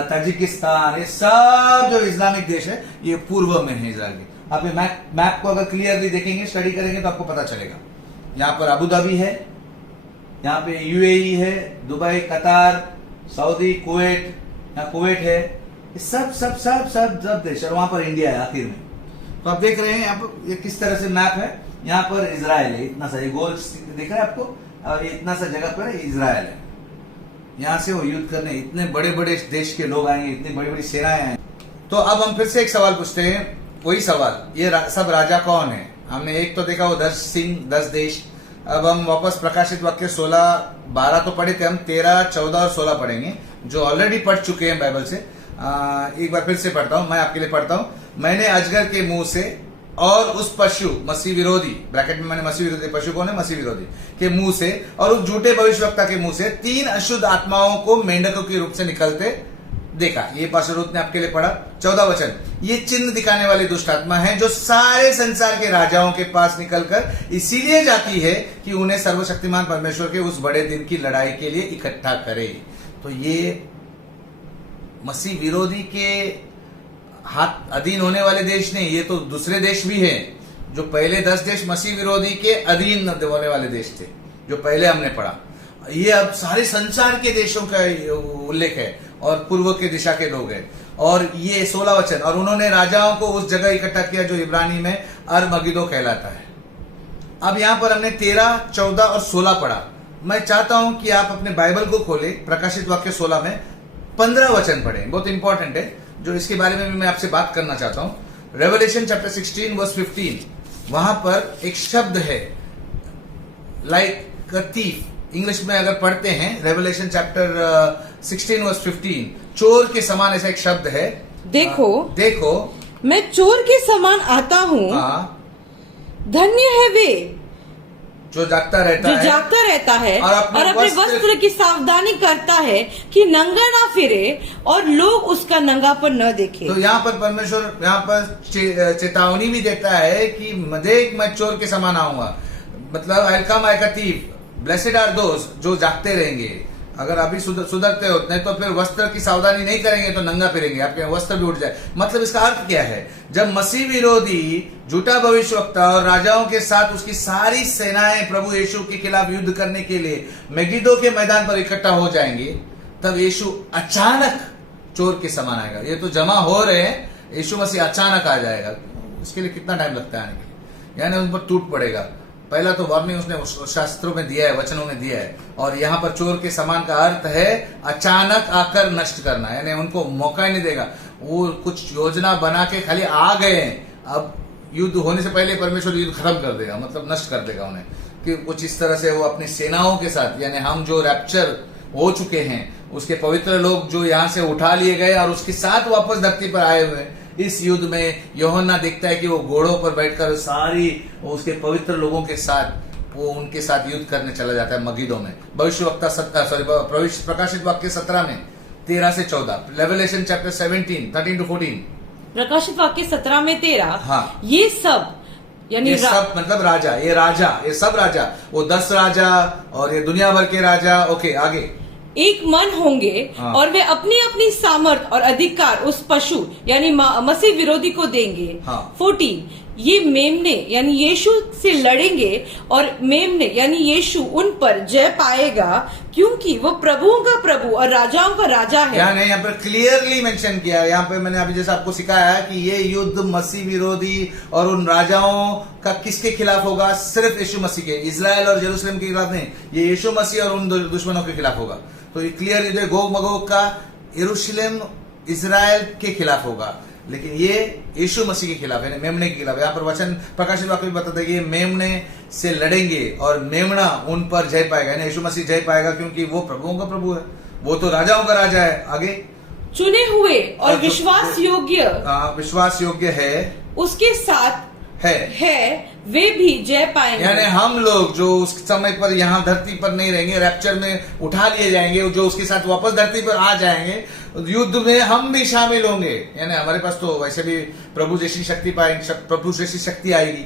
ताजिकिस्तान, ये सब जो इस्लामिक देश है ये पूर्व में है इजराइल के। आप मैप को अगर क्लियरली देखेंगे, स्टडी करेंगे तो आपको पता चलेगा। यहाँ पर अबू धाबी है, यहाँ पे यूएई है, दुबई, कतार, सऊदी, कुवैत, यहाँ कुवैत है, ये सब सब सब सब सब देश, और वहां पर इंडिया है आखिर में। तो आप देख रहे हैं यहाँ पर ये किस तरह से मैप है। यहाँ पर इजराइल है, इतना सा, ये गोल दिख रहा है आपको, और इतना सा जगह पर इजराइल है। यहाँ से वो युद्ध करने इतने बड़े बड़े देश के लोग आएंगे, इतनी बड़ी बड़ी सेनाएं आएंगी। तो अब हम फिर से एक सवाल पूछते हैं, वही सवाल, ये सब राजा कौन है? हमने एक तो देखा वो 10 सिंह, 10 देश। अब हम वापस प्रकाशित वाक्य 16, 12 तो पढ़े थे हम, 13, 14 और 16 पढ़ेंगे, जो ऑलरेडी पढ़ चुके हैं बाइबल से। एक बार फिर से पढ़ता हूं, मैं आपके लिए पढ़ता हूं। मैंने अजगर के मुंह से और उस पशु, मसीह विरोधी, ब्रैकेट में मैंने मसीह विरोधी, पशु कौन है? मसीह विरोधी के मुंह से और उस झूठे भविष्यवक्ता के मुंह से 3 अशुद्ध आत्माओं को मेंढकों के रूप से निकलते देखा। ये पास्टर रूथ ने आपके लिए पढ़ा। 14 वचन, ये चिन्ह दिखाने वाली दुष्ट आत्मा है जो सारे संसार के राजाओं के पास निकलकर इसीलिए जाती है कि उन्हें सर्वशक्तिमान परमेश्वर के उस बड़े दिन की लड़ाई के लिए इकट्ठा करे। तो ये मसीह विरोधी के हाथ अधीन होने वाले देश नहीं, ये तो दूसरे देश भी हैं। जो पहले 10 देश मसीह विरोधी के अधीन होने वाले देश थे, जो पहले हमने पढ़ा। ये अब सारे संसार के देशों का उल्लेख है और पूर्व के दिशा के लोग हैं। और ये 16 वचन, और उन्होंने राजाओं को उस जगह इकट्ठा किया जो इब्रानी में अरमगिदो कहलाता है। अब यहां पर हमने 13, 14 और 16 पढ़ा। मैं चाहता हूं कि आप अपने बाइबल को खोलें, प्रकाशित वाक्य 16 में 15 वचन पढ़ें, बहुत इंपॉर्टेंट है, जो इसके बारे में भी मैं आपसे बात करना चाहता हूं। रेवलेशन चैप्टर 16 वर्स 15, वहां पर एक शब्द है लाइक थीफ। इंग्लिश में अगर पढ़ते हैं रेवलेशन चैप्टर 16 वर्स 15, चोर के समान ऐसा एक शब्द है। देखो मैं चोर के समान आता हूँ, धन्य है वे जो जागता रहता है और अपने वस्त्र की सावधानी करता है कि नंगा ना फिरे और लोग उसका नंगापन न देखे। तो यहाँ पर परमेश्वर यहाँ पर चेतावनी भी देता है कि देख मैं चोर के समान आऊंगा, मतलब I come like a thief, blessed are those जो जागते रहेंगे। अगर अभी सुधरते हो, नहीं तो फिर वस्त्र की सावधानी नहीं करेंगे तो नंगा फिरेंगे, आपके वस्त्र भी उठ जाए। मतलब इसका अर्थ क्या है? जब मसीह विरोधी झूठा भविष्यवक्ता और राजाओं के साथ उसकी सारी सेनाएं प्रभु यीशु के खिलाफ युद्ध करने के लिए मेगिदो के मैदान पर इकट्ठा हो जाएंगे, तब यीशु अचानक चोर के समान आएगा। ये तो जमा हो रहे हैं, यीशु मसीह अचानक आ जाएगा। इसके लिए कितना टाइम लगता है आने के लिए? यानी उन पर टूट पड़ेगा। पहला तो वार्निंग उसने शास्त्रों में दिया है, वचनों में दिया है। और यहाँ पर चोर के समान का अर्थ है अचानक आकर नष्ट करना, यानी उनको मौका ही नहीं देगा। वो कुछ योजना बना के खाली आ गए, अब युद्ध होने से पहले परमेश्वर युद्ध खत्म कर देगा, मतलब नष्ट कर देगा उन्हें। कि कुछ इस तरह से वो अपनी सेनाओं के साथ, यानी हम जो रैप्चर हो चुके हैं, उसके पवित्र लोग जो यहाँ से उठा लिए गए और उसके साथ वापस धरती पर आए हुए, इस युद्ध में यूहन्ना देखता है कि वो घोड़ों पर बैठकर सारी उसके पवित्र लोगों के साथ वो उनके साथ युद्ध करने चला जाता है मगिदो में। भविष्यवक्ता प्रकाशित वाक्य 17 में 13 से 14, रेवलेशन चैप्टर 17 13 to 14, प्रकाशित वाक्य 17 में 13। हाँ। ये सब यानी ये सब मतलब राजा, ये सब राजा, वो 10 राजा और ये दुनिया भर के राजा। ओके, आगे। एक मन होंगे हाँ। और वे अपनी अपनी सामर्थ और अधिकार उस पशु यानी मसीह विरोधी को देंगे। हाँ। 14 ये मेमने यानी यीशु से लड़ेंगे और मेमने यानी यीशु उन पर जय पाएगा क्योंकि वो प्रभुओं का प्रभु और राजाओं का राजा है। यहाँ यहाँ पर क्लियरली मेंशन किया है, यहाँ पे मैंने अभी जैसे आपको सिखाया है कि ये युद्ध मसीह विरोधी और उन राजाओं का किसके खिलाफ होगा? सिर्फ यीशु मसीह के, इजराइल और यरूशलेम के खिलाफ नहीं, ये यीशु मसीह और उन दुश्मनों के खिलाफ होगा। तो ये क्लियर गोग मगोग का यरूशलेम इजराइल के खिलाफ होगा, लेकिन ये यीशु मसीह के खिलाफ है, मेमने के खिलाफ। यहाँ पर वचन प्रकाशित वाक्य भी बताता है कि ये मेमने से लड़ेंगे और मेमना उन पर जय पाएगा, यानी यीशु मसीह जय पाएगा क्योंकि वो प्रभुओं का प्रभु है, वो तो राजाओं का राजा है। आगे, चुने हुए और विश्वास योग्य है, उसके साथ है वे भी जय पाएंगे। यानी हम लोग जो उस समय पर यहाँ धरती पर नहीं रहेंगे, रैप्चर में उठा लिए जाएंगे, जो उसके साथ वापस धरती पर आ जाएंगे, युद्ध में हम भी शामिल होंगे। यानी हमारे पास तो वैसे भी प्रभु जैसी शक्ति पाएंगे, प्रभु जैसी शक्ति आएगी,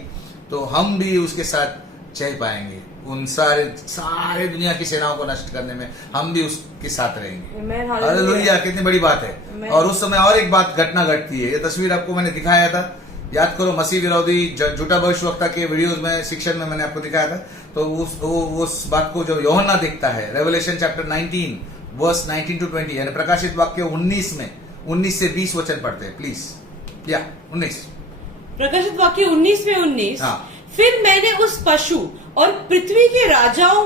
तो हम भी उसके साथ जय पाएंगे। उन सारे दुनिया की सेनाओं को नष्ट करने में हम भी उसके साथ रहेंगे। हालेलुया, कितनी बड़ी बात है। और उस समय और एक बात घटना घटती है, ये तस्वीर आपको मैंने दिखाया था, याद करो, मसीह विरोधी झूठा भविष्यवक्ता के वीडियोस में, शिक्षण में मैंने आपको दिखाया था। तो उस बात को जो यूहन्ना देखता है, रेवलेशन चैप्टर 19 वर्स 19 to 20, यानी प्रकाशित वाक्य 19 में 19 से 20 वचन पढ़ते हैं प्लीज। या 19, प्रकाशित वाक्य 19 में 19। हाँ। फिर मैंने उस पशु और पृथ्वी के राजाओं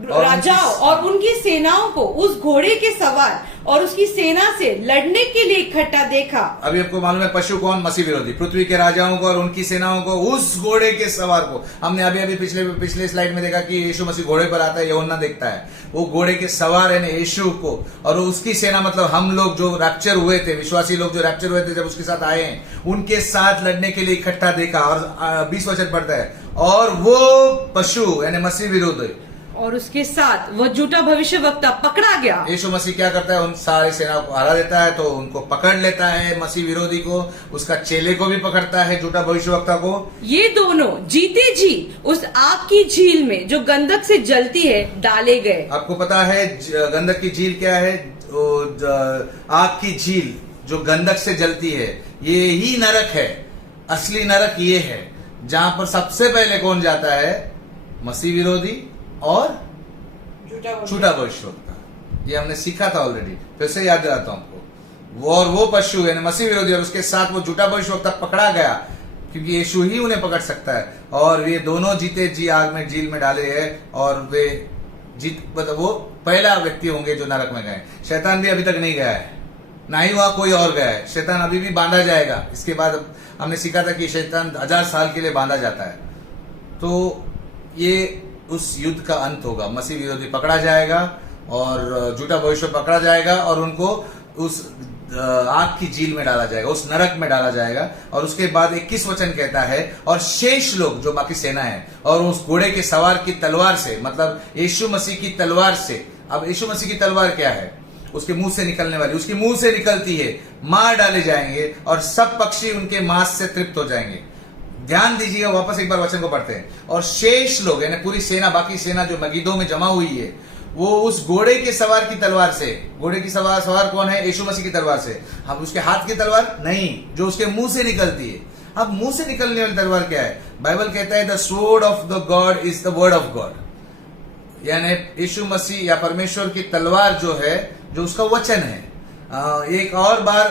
और उनकी सेनाओं को उस घोड़े के सवार और उसकी सेना से लड़ने के लिए इकट्ठा देखा। अभी आपको मालूम है पशु कौन? मसीह विरोधी, पृथ्वी के राजाओं को और उनकी सेनाओं को, उस घोड़े के सवार को। हमने अभी पिछले स्लाइड में देखा कि यीशु मसीह घोड़े पर आता है, यूहन्ना देखता है, वो घोड़े के सवार है यीशु को, और उसकी सेना मतलब हम लोग जो रैप्चर हुए थे, विश्वासी लोग जो रैप्चर हुए थे जब उसके साथ आए हैं, उनके साथ लड़ने के लिए इकट्ठा देखा। और 20 वचन पढ़ता है, और वो पशु यानी मसीह विरोधी और उसके साथ वह झूठा भविष्यवक्ता पकड़ा गया। यीशु मसीह क्या करता है? उन सारी सेनाओं को हरा देता है, तो उनको पकड़ लेता है, मसीह विरोधी को, उसका चेले को भी पकड़ता है, झूठा भविष्यवक्ता को। ये दोनों जीते जी उस आग की झील में जो गंधक से जलती है डाले गए। आपको पता है गंधक की झील क्या है? आग की झील जो गंधक से जलती है, ये ही नरक है। असली नरक ये है जहां पर सबसे पहले कौन जाता है? मसीह विरोधी और झूठा भविष्यवक्ता। ये हमने सीखा था ऑलरेडी, फिर से याद दिलाता हूं आपको। वो पशु यानी मसीह विरोधी और उसके साथ वो झूठा भविष्यवक्ता पकड़ा गया, क्योंकि यीशु ही उन्हें पकड़ सकता है। और ये दोनों जीते जी आग में, झील में डाले हैं, और वे मतलब वो पहला व्यक्ति होंगे जो नरक में गए। शैतान भी अभी तक नहीं गया है, ना ही वहां कोई और गया है। शैतान अभी भी बांधा जाएगा। इसके बाद हमने सीखा था कि शैतान 1000 साल के लिए बांधा जाता है। तो ये उस युद्ध का अंत होगा। मसीह विरोधी पकड़ा जाएगा और झूठा भविष्य पकड़ा जाएगा, और उनको उस आग की झील में डाला जाएगा, उस नरक में डाला जाएगा। और उसके बाद 21 वचन कहता है, और शेष लोग जो बाकी सेना है, और उस घोड़े के सवार की तलवार से, मतलब यीशु मसीह की तलवार से। अब यीशु मसीह की तलवार क्या है? उसके मुंह से निकलने वाली, उसके मुंह से निकलती है, मार डाले जाएंगे, और सब पक्षी उनके मांस से तृप्त हो जाएंगे। ध्यान दीजिएगा, वापस एक बार वचन को पढ़ते हैं। और शेष लोग यानी पूरी सेना, बाकी सेना जो मगिदो में जमा हुई है, वो उस घोड़े के सवार की तलवार से। घोड़े की सवार कौन है? यीशु मसीह की तलवार से। अब उसके हाथ की तलवार नहीं, जो उसके मुंह से निकलती है। अब मुंह से निकलने वाली तलवार क्या है? बाइबल कहता है the sword of the God is the word of God. यानी यीशु मसीह या परमेश्वर की तलवार जो है, जो उसका वचन है। एक और बार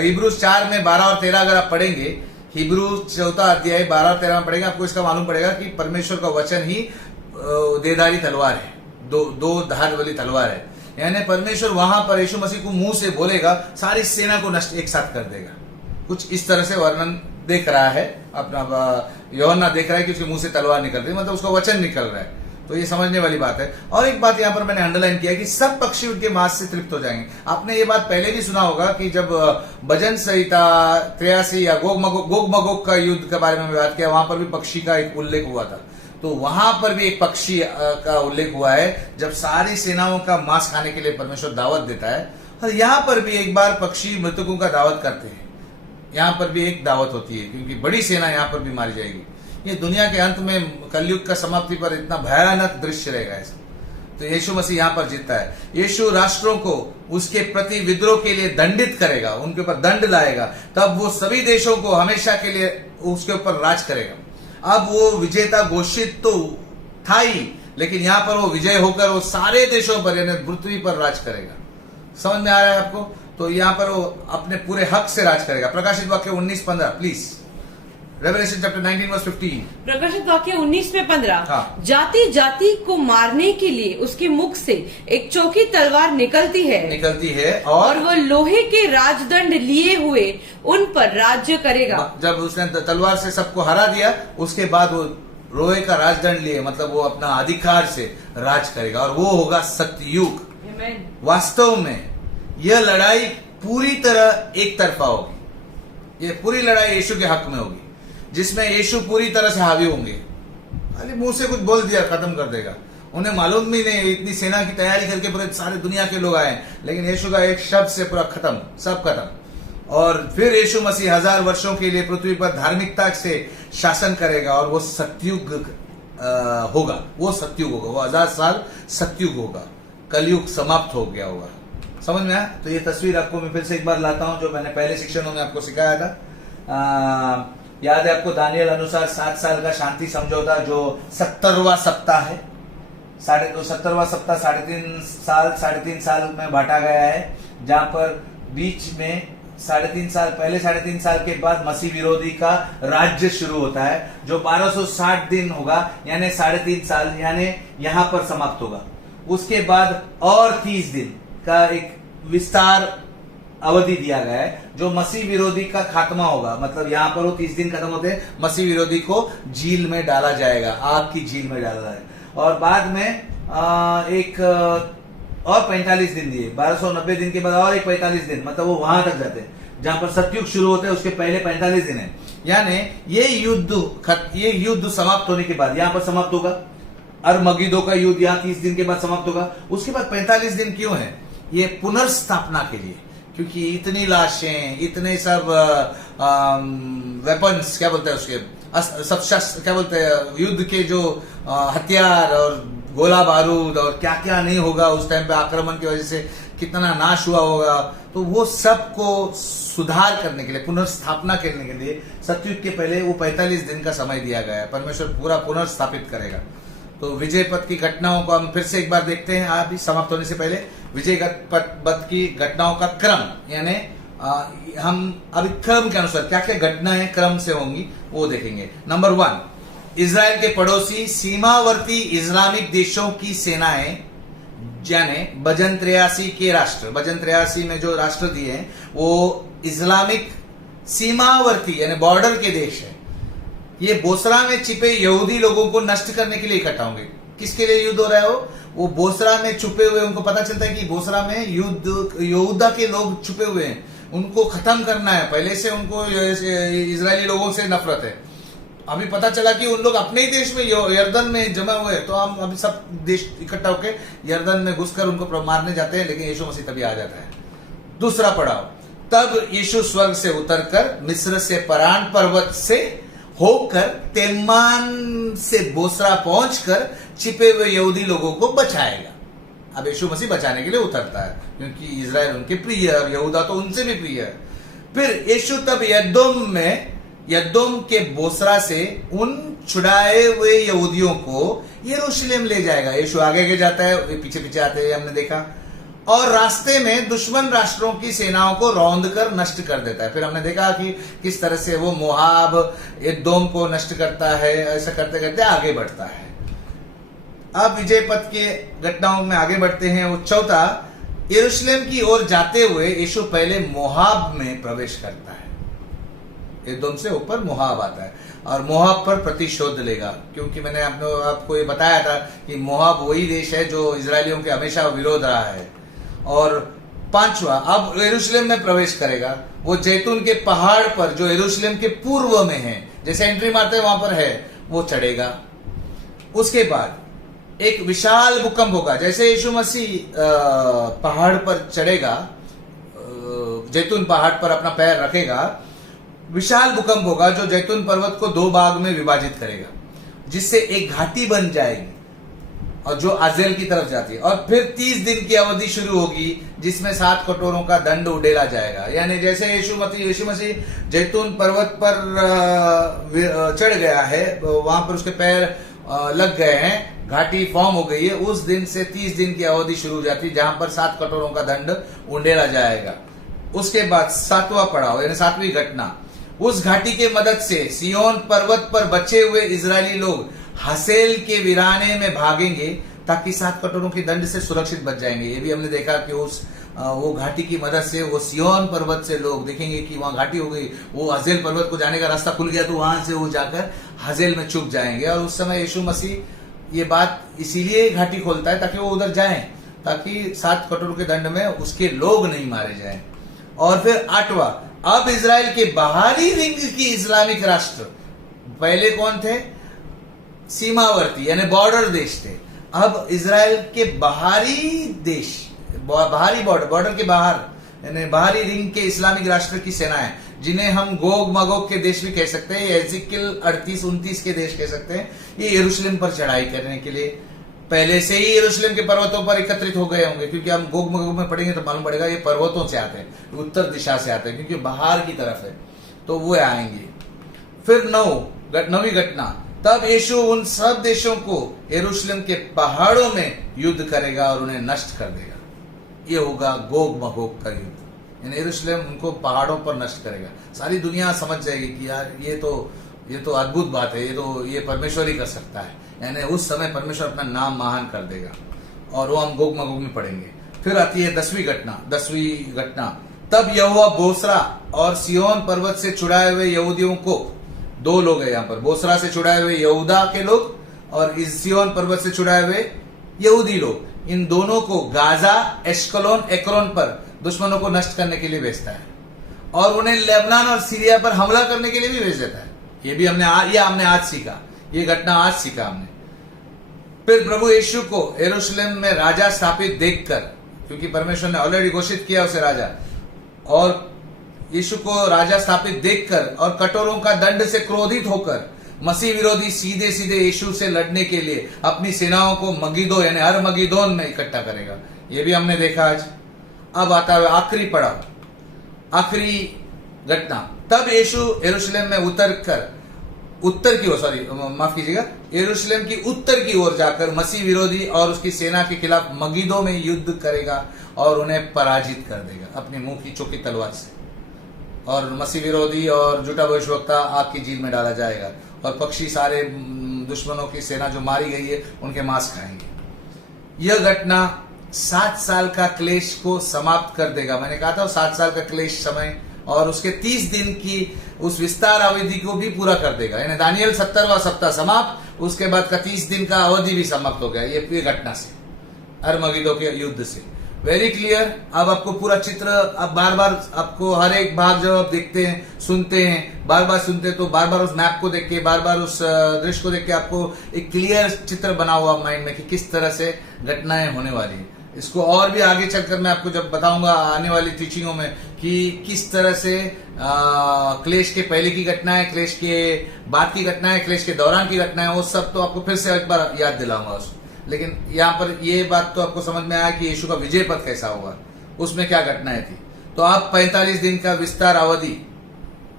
हिब्रूज 4 में 12 और 13 अगर आप पढ़ेंगे, हिब्रू 4 अध्याय 12 और 13 में पढ़ेंगे, आपको इसका मालूम पड़ेगा कि परमेश्वर का वचन ही देधारी तलवार है, दो धार वाली तलवार है। यानी परमेश्वर वहां पर यीशु मसीह को मुंह से बोलेगा, सारी सेना को नष्ट एक साथ कर देगा। कुछ इस तरह से वर्णन देख रहा है अपना यूहन्ना, देख रहा है कि उसके मुंह से तलवार निकल रही है, मतलब उसका वचन निकल रहा है। तो ये समझने वाली बात है। और एक बात यहाँ पर मैंने अंडरलाइन किया कि सब पक्षी उनके मांस से तृप्त हो जाएंगे। आपने ये बात पहले भी सुना होगा कि जब भजन संहिता 83 या गोग मगोग का युद्ध के बारे में बात किया, वहां पर भी पक्षी का एक उल्लेख हुआ था। तो वहां पर भी एक पक्षी का उल्लेख हुआ है, जब सारी सेनाओं का मांस खाने के लिए परमेश्वर दावत देता है। और यहाँ पर भी एक बार पक्षी मृतकों का दावत करते हैं। यहाँ पर भी एक दावत होती है, क्योंकि बड़ी सेना यहाँ पर भी मारी जाएगी। ये दुनिया के अंत में कलयुग का समाप्ति पर इतना भयानक दृश्य रहेगा ऐसा। तो यीशु मसीह यहाँ पर जीतता है। यीशु राष्ट्रों को उसके प्रति विद्रोह के लिए दंडित करेगा, उनके ऊपर दंड लाएगा, तब वो सभी देशों को हमेशा के लिए उसके ऊपर राज करेगा। अब वो विजेता घोषित तो था ही, लेकिन यहाँ पर वो विजय होकर वो सारे देशों पर यानी पृथ्वी पर राज करेगा। समझ में आ रहा है आपको? तो यहाँ पर वो अपने पूरे हक से राज करेगा। प्रकाशित वाक्य 19:15 प्लीज। Revelation chapter 19 verse 15। प्रकाशित वाक्य 19:15। हाँ। जाति जाति को मारने के लिए उसके मुख से एक चौकी तलवार निकलती है और वह लोहे के राजदंड लिए हुए उन पर राज्य करेगा। जब उसने तलवार से सबको हरा दिया, उसके बाद वो लोहे का राजदंड लिए, मतलब वो अपना अधिकार से राज करेगा, और वो होगा सत्ययुग। वास्तव में यह लड़ाई पूरी तरह एक तरफा होगी। ये पूरी लड़ाई यीशु के हक में होगी, जिसमें यीशु पूरी तरह से हावी होंगे। खाली मुंह से कुछ बोल दिया खत्म कर देगा, उन्हें मालूम भी नहीं, इतनी सेना की तैयारी करके पूरे सारे दुनिया के लोग आए, लेकिन यीशु का एक शब्द से पूरा खत्म, सब खत्म। और फिर यीशु मसीह 1000 वर्षों के लिए पृथ्वी पर धार्मिकता से शासन करेगा, और वो सत्युग होगा। वो सत्युग होगा, वो 1000 साल सत्युग होगा, कलयुग समाप्त हो गया होगा। समझ में आया? तो ये तस्वीर आपको मैं फिर से एक बार लाता हूं, जो मैंने पहले शिक्षणों में आपको सिखाया था। याद है आपको दानियल अनुसार 7 साल का शांति समझौता, जो 70वां सप्ताह है। 70वां सप्ताह 3.5 साल में बांटा गया है, जहां पर बीच में 3.5 साल, पहले 3.5 साल के बाद मसीह विरोधी का राज्य शुरू होता है, जो 1260 दिन होगा, यानी 3.5 साल, यानी यहां पर समाप्त होगा। उसके बाद और 30 दिन का एक विस्तार अवधि दिया गया है, जो मसीह विरोधी का खात्मा होगा। मतलब यहां पर वो 30 दिन खत्म होते हैं, मसीह विरोधी को झील में डाला जाएगा, आग की झील में डाला जाएगा। और बाद में एक और 45 दिन दिए, 1290 दिन के बाद और एक 45 दिन, मतलब वो वहां तक जाते हैं जहां पर सतयुग शुरू होते हैं, उसके पहले 45 दिन है। यानी ये युद्ध समाप्त होने के बाद यहाँ पर समाप्त होगा। अरमगिदो का युद्ध यहाँ 30 दिन के बाद समाप्त होगा। उसके बाद 45 दिन क्यों है? ये पुनर्स्थापना के लिए, क्योंकि इतनी लाशें, इतने सब वेपन्स, क्या बोलते हैं उसके, सब शस्त्र, क्या बोलते हैं, युद्ध के जो हथियार और गोला बारूद और क्या क्या नहीं होगा उस टाइम पे, आक्रमण की वजह से कितना नाश हुआ होगा, तो वो सब को सुधार करने के लिए, पुनर्स्थापना करने के लिए सतयुग के पहले वो 45 दिन का समय दिया गया है। परमेश्वर पूरा पुनर्स्थापित करेगा। तो विजय पथ की घटनाओं को हम फिर से एक बार देखते हैं। अभी समाप्त होने से पहले विजय पथ की घटनाओं का क्रम, यानी हम अभी क्रम के अनुसार क्या क्या घटनाएं क्रम से होंगी वो देखेंगे। नंबर 1, इजराइल के पड़ोसी सीमावर्ती इस्लामिक देशों की सेनाएं, यानी भजन 83 के राष्ट्र, भजन 83 में जो राष्ट्र दिए हैं वो इस्लामिक सीमावर्ती यानी बॉर्डर के देश है। ये बोसरा में छिपे यहूदी लोगों को नष्ट करने के लिए इकट्ठा होंगे। किसके लिए युद्ध हो रहा है? वो बोसरा में छुपे हुए, उनको पता चलता है कि बोसरा में यहूदा के लोग छुपे हुए हैं, उनको खत्म करना है। पहले से उनको इजरायली लोगों से नफरत है। अभी पता चला कि उन लोग अपने ही देश में यर्दन में जमा हुए हैं, तो हम अभी सब देश इकट्ठा होकर यर्दन में घुसकर उनको मारने जाते हैं, लेकिन यीशु मसीह तभी आ जाता है। दूसरा पड़ाव, तब यीशु स्वर्ग से उतरकर मिस्र से परान पर्वत से होकर तेमान से बोसरा पहुंचकर छिपे हुए यहूदी लोगों को बचाएगा। अब यीशु मसीह बचाने के लिए उतरता है, क्योंकि इजराइल उनके प्रिय है और यहूदा तो उनसे भी प्रिय है। फिर यीशु तब यदोम के बोसरा से उन छुड़ाए हुए यहूदियों को यरूशलेम ले जाएगा। यीशु आगे जाता है, वे पीछे पीछे आते हैं, हमने देखा, और रास्ते में दुश्मन राष्ट्रों की सेनाओं को रौंद कर नष्ट कर देता है। फिर हमने देखा कि किस तरह से वो मोआब, एदोम को नष्ट करता है। ऐसा करते करते आगे बढ़ता है। अब विजय पथ के घटनाओं में आगे बढ़ते हैं। वो चौथा, यरूशलेम की ओर जाते हुए यीशु पहले मोआब में प्रवेश करता है। एदोम से ऊपर मोआब आता है और मोआब पर प्रतिशोध लेगा, क्योंकि मैंने आपको ये बताया था कि मोआब वही देश है जो इजरायलियों के हमेशा विरोध रहा है। और पांचवा, अब यरूशलेम में प्रवेश करेगा। वो जैतून के पहाड़ पर जो यरूशलेम के पूर्व में है, जैसे एंट्री मारते हैं वहां पर है, वो चढ़ेगा। उसके बाद एक विशाल भूकंप होगा। जैसे यीशु मसीह पहाड़ पर चढ़ेगा, जैतून पहाड़ पर अपना पैर रखेगा, विशाल भूकंप होगा जो जैतून पर्वत को 2 भाग में विभाजित करेगा, जिससे एक घाटी बन जाएगी और जो आजेल की तरफ जाती है। और फिर 30 दिन की अवधि शुरू होगी जिसमें 7 कटोरों का दंड उड़ेला जाएगा। यानी जैसे यीशु मसीह जैतून पर्वत पर चढ़ गया है, वहां पर उसके पैर लग गए हैं, घाटी फॉर्म हो गई है, उस दिन से 30 दिन की अवधि शुरू हो जाती है जहां पर 7 कटोरों का दंड उंडेला जाएगा। उसके बाद 7वां पड़ाव यानी 7वीं घटना, उस घाटी के मदद से सिय्योन पर्वत पर बचे हुए इजरायली लोग हसेल के वीराने में भागेंगे ताकि 7 कटोरों के दंड से सुरक्षित बच जाएंगे। ये भी हमने देखा कि वो घाटी की मदद से वो सिय्योन पर्वत से लोग देखेंगे कि वहां घाटी हो गई, वो हजेल पर्वत को जाने का रास्ता खुल गया, तो वहां से वो जाकर हजेल में छुप जाएंगे। और उस समय यीशु मसीह ये बात इसीलिए घाटी खोलता है ताकि वो उधर जाएं, ताकि 7 कटोरों के दंड में उसके लोग नहीं मारे जाएं। और फिर 8वां, अब इजराइल के बाहरी रिंग की इस्लामिक राष्ट्र, पहले कौन थे? सीमावर्ती यानी बॉर्डर देश थे। अब इजराइल के बाहरी देश, बाहरी बॉर्डर के बाहर यानी बाहरी रिंग के इस्लामिक राष्ट्र की सेनाएं, जिन्हें हम गोग मगोग के देश भी कह सकते हैं, एजिकिल 38-29 के देश कह सकते हैं, ये यरूशलेम पर चढ़ाई करने के लिए पहले से ही यरूशलेम के पर्वतों पर एकत्रित हो गए होंगे, क्योंकि हम गोग मगोग में पढ़ेंगे तो मालूम पड़ेगा ये पर्वतों से आते हैं, उत्तर दिशा से आते हैं, क्योंकि बाहर की तरफ है, तो वो आएंगे। फिर 9वीं घटना, तब यीशु उन सब देशों को यरूशलेम के पहाड़ों में युद्ध करेगा और उन्हें नष्ट कर देगा। ये होगा गोग मगोग का युद्ध, यानी यरूशलेम उनको पहाड़ों पर नष्ट करेगा। सारी दुनिया समझ जाएगी कि यार ये तो अद्भुत बात है, ये परमेश्वर ही कर सकता है। यानी उस समय परमेश्वर अपना नाम महान कर देगा, और वो हम गोग मगोग में पढ़ेंगे। फिर आती है 10वीं घटना, तब यहोवा बोसरा और सिय्योन पर्वत से छुड़ाए हुए यहूदियों को, 2 लोग है यहाँ पर, बोसरा से छुड़ाए हुए यहूदा के लोग और सिय्योन पर्वत से छुड़ाए हुए यहूदी लोग, इन दोनों को गाजा, एश्कलोन, एक्रोन पर दुश्मनों को नष्ट करने के लिए भेजता है, और उन्हें लेबनान और सीरिया पर हमला करने के लिए भी भेज देता है। ये भी हमने आज सीखा, ये घटना आज सीखा हमने। फिर प्रभु यीशु को यरूशलेम में राजा स्थापित देखकर, क्योंकि परमेश्वर ने ऑलरेडी घोषित किया उसे राजा, और यीशु को राजा स्थापित देखकर और कटोरों का दंड से क्रोधित होकर मसीह विरोधी सीधे यीशु से लड़ने के लिए अपनी सेनाओं को मगिदो यानी अरमगिदोन में इकट्ठा करेगा। ये भी हमने देखा आज। अब आता है आखिरी पड़ाव, आखिरी घटना, तब यीशु यरूशलेम में यरूशलेम की उत्तर की ओर जाकर मसीह विरोधी और उसकी सेना के खिलाफ मगिदो में युद्ध करेगा और उन्हें पराजित कर देगा अपने मुंह की चौकी तलवार से। और मसीह विरोधी और झूठा भविष्यवक्ता आग की झील में डाला जाएगा, और पक्षी सारे दुश्मनों की सेना जो मारी गई है उनके मांस खाएंगे। यह घटना 7 साल का क्लेश को समाप्त कर देगा। मैंने कहा था 7 साल का क्लेश समय, और उसके 30 दिन की उस विस्तार अवधि को भी पूरा कर देगा। यानी दानियल 70वां सप्ताह समाप्त, उसके बाद का 30 दिन का अवधि भी समाप्त हो गया ये घटना से, अरमगिदो के युद्ध से। Very clear. अब आपको पूरा चित्र, अब बार बार आपको हर एक भाग जब आप देखते हैं, सुनते हैं, बार बार सुनते हैं, तो बार बार उस मैप को देख के, बार बार उस दृश्य को देख के आपको एक क्लियर चित्र बना हुआ माइंड में कि किस तरह से घटनाएं होने वाली है। इसको और भी आगे चलकर मैं आपको जब बताऊंगा आने वाली टीचिंगों में कि किस तरह से क्लेश के पहले की घटनाएं, क्लेश के बाद की घटनाएं, क्लेश के दौरान की घटनाएं, वो सब तो आपको फिर से एक बार याद दिलाऊंगा उसको। लेकिन यहाँ पर ये बात तो आपको समझ में आया कि यीशु का विजय पथ कैसा होगा, उसमें क्या घटनाएं थी। तो अब 45 दिन का विस्तार अवधि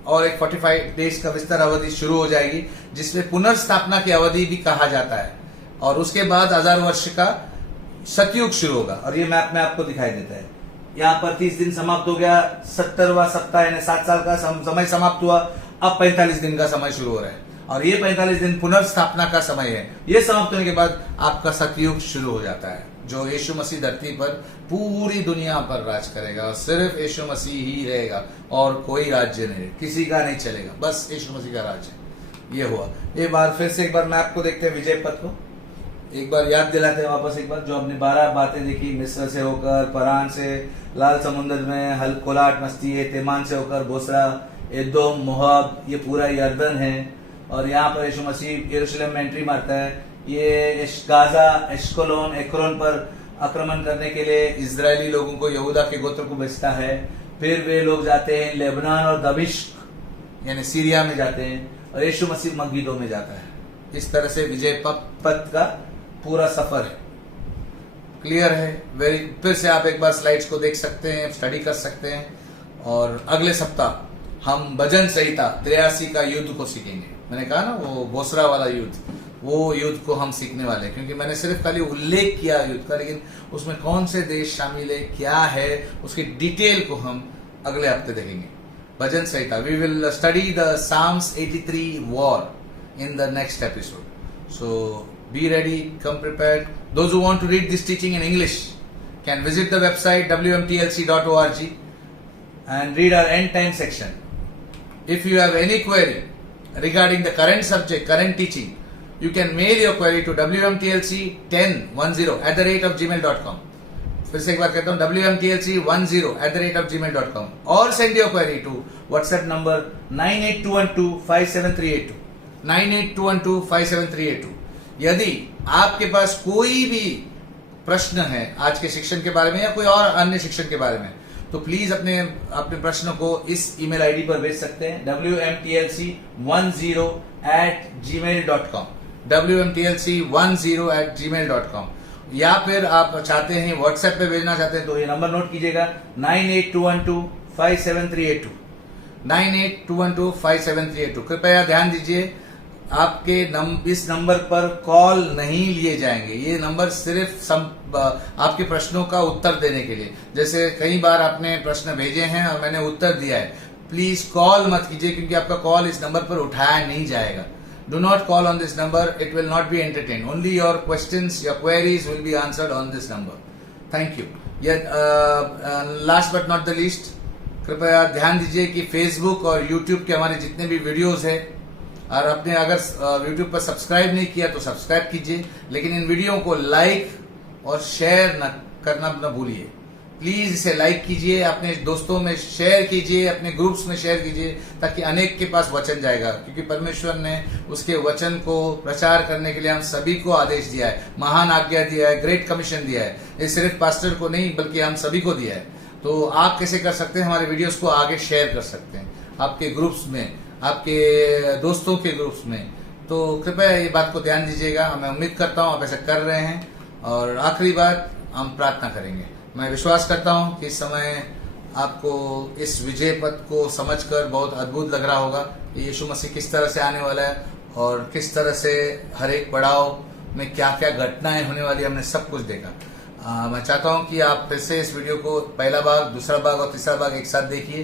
और एक 45 डेज का विस्तार अवधि शुरू हो जाएगी, जिसमें पुनर्स्थापना की अवधि भी कहा जाता है। और उसके बाद 1000 वर्ष का सतयुग शुरू होगा। और ये मैप में आपको दिखाई देता है, यहाँ पर 30 दिन समाप्त हो गया, 70वां सप्ताह यानी 7 साल का समय समाप्त हुआ। अब 45 दिन का समय शुरू हो रहा है, और ये 45 दिन पुनर्स्थापना का समय है। ये समाप्त होने के बाद आपका सतयुग शुरू हो जाता है, जो यीशु मसीह धरती पर पूरी दुनिया पर राज करेगा, और सिर्फ यीशु मसीह ही रहेगा और कोई राज्य नहीं, किसी का नहीं चलेगा, बस यीशु मसीह का राज्य। ये हुआ। एक बार फिर से एक बार मैं आपको देखते हैं विजय पथ को, एक बार याद दिलाते हैं वापस एक बार, जो हमने 12 बातें देखी, मिस्र से होकर, परान से, लाल समुद्र में हलकोलाट मस्ती है, तेमान से होकर बोसरा, एदोम, मोआब, ये पूरा यर्दन है। और यहाँ पर यीशु मसीह यरूशलेम में एंट्री मारता है। ये गाजा, एश्कलोन, एक्रोन पर आक्रमण करने के लिए इजरायली लोगों को, यहूदा के गोत्र को भेजता है। फिर वे लोग जाते हैं लेबनान और दमिश्क यानी सीरिया में जाते हैं, और यीशु मसीह मगिदो में जाता है। इस तरह से विजय पथ का पूरा सफर है। क्लियर है? फिर से आप एक बार स्लाइड्स को देख सकते हैं, स्टडी कर सकते हैं। और अगले सप्ताह हम भजन संहिता 83 का युद्ध को सीखेंगे। मैंने कहा ना, वो बोसरा वाला युद्ध, वो युद्ध को हम सीखने वाले हैं, क्योंकि मैंने सिर्फ खाली उल्लेख किया युद्ध का, लेकिन उसमें कौन से देश शामिल है, क्या है, उसकी डिटेल को हम अगले हफ्ते देखेंगे। Bhajan Samhita, we will study the Psalms 83 war in the next episode. So be ready, come prepared. Those who want to read this teaching in English can visit the website wmtlc.org and read our end time section. If you have any query regarding the current subject, current teaching, you can mail your query to wmtlc1010@gmail.com. फिर से एक बार कहता हूँ, wmtlc10@gmail.com, और send your query to WhatsApp number 9821257382. 9821257382। यदि आपके पास कोई भी प्रश्न है आज के शिक्षण के बारे में या कोई और अन्य शिक्षण के बारे में, तो प्लीज अपने प्रश्नों को इस ईमेल आईडी पर भेज सकते हैं, wmtlc10@gmail.com, wmtlc10@gmail.com। या फिर आप चाहते हैं व्हाट्सएप पे भेजना चाहते हैं, तो ये नंबर नोट कीजिएगा, 9821257382, 9821257382। कृपया ध्यान दीजिए, आपके इस नंबर पर कॉल नहीं लिए जाएंगे। ये नंबर सिर्फ आपके प्रश्नों का उत्तर देने के लिए, जैसे कई बार आपने प्रश्न भेजे हैं और मैंने उत्तर दिया है, प्लीज कॉल मत कीजिए, क्योंकि आपका कॉल इस नंबर पर उठाया नहीं जाएगा। Do not call on this number, it will not be entertained. Only your questions, your queries will be answered on this number. Thank you. Last but not the least, कृपया ध्यान दीजिए कि Facebook और YouTube के हमारे जितने भी videos हैं, और आपने अगर YouTube पर सब्सक्राइब नहीं किया तो सब्सक्राइब कीजिए, लेकिन इन वीडियो को लाइक और शेयर करना न भूलिए। प्लीज इसे लाइक कीजिए, अपने दोस्तों में शेयर कीजिए, अपने ग्रुप्स में शेयर कीजिए, ताकि अनेक के पास वचन जाएगा, क्योंकि परमेश्वर ने उसके वचन को प्रचार करने के लिए हम सभी को आदेश दिया है, महान आज्ञा दिया है, ग्रेट कमीशन दिया है। ये सिर्फ पास्टर को नहीं बल्कि हम सभी को दिया है। तो आप कैसे कर सकते हैं, हमारे वीडियोस को आगे शेयर कर सकते हैं आपके ग्रुप्स में, आपके दोस्तों के ग्रुप्स में। तो कृपया ये बात को ध्यान दीजिएगा। मैं उम्मीद करता हूँ आप ऐसा कर रहे हैं। और आखिरी बात, हम प्रार्थना करेंगे। मैं विश्वास करता हूं कि इस समय आपको इस विजय पथ को समझकर बहुत अद्भुत लग रहा होगा कि यीशु मसीह किस तरह से आने वाला है और किस तरह से हर एक पड़ाव में क्या क्या घटनाएं होने वाली, हमने सब कुछ देखा। मैं चाहता हूं कि आप फिर से इस वीडियो को पहला भाग, दूसरा भाग और तीसरा भाग एक साथ देखिए,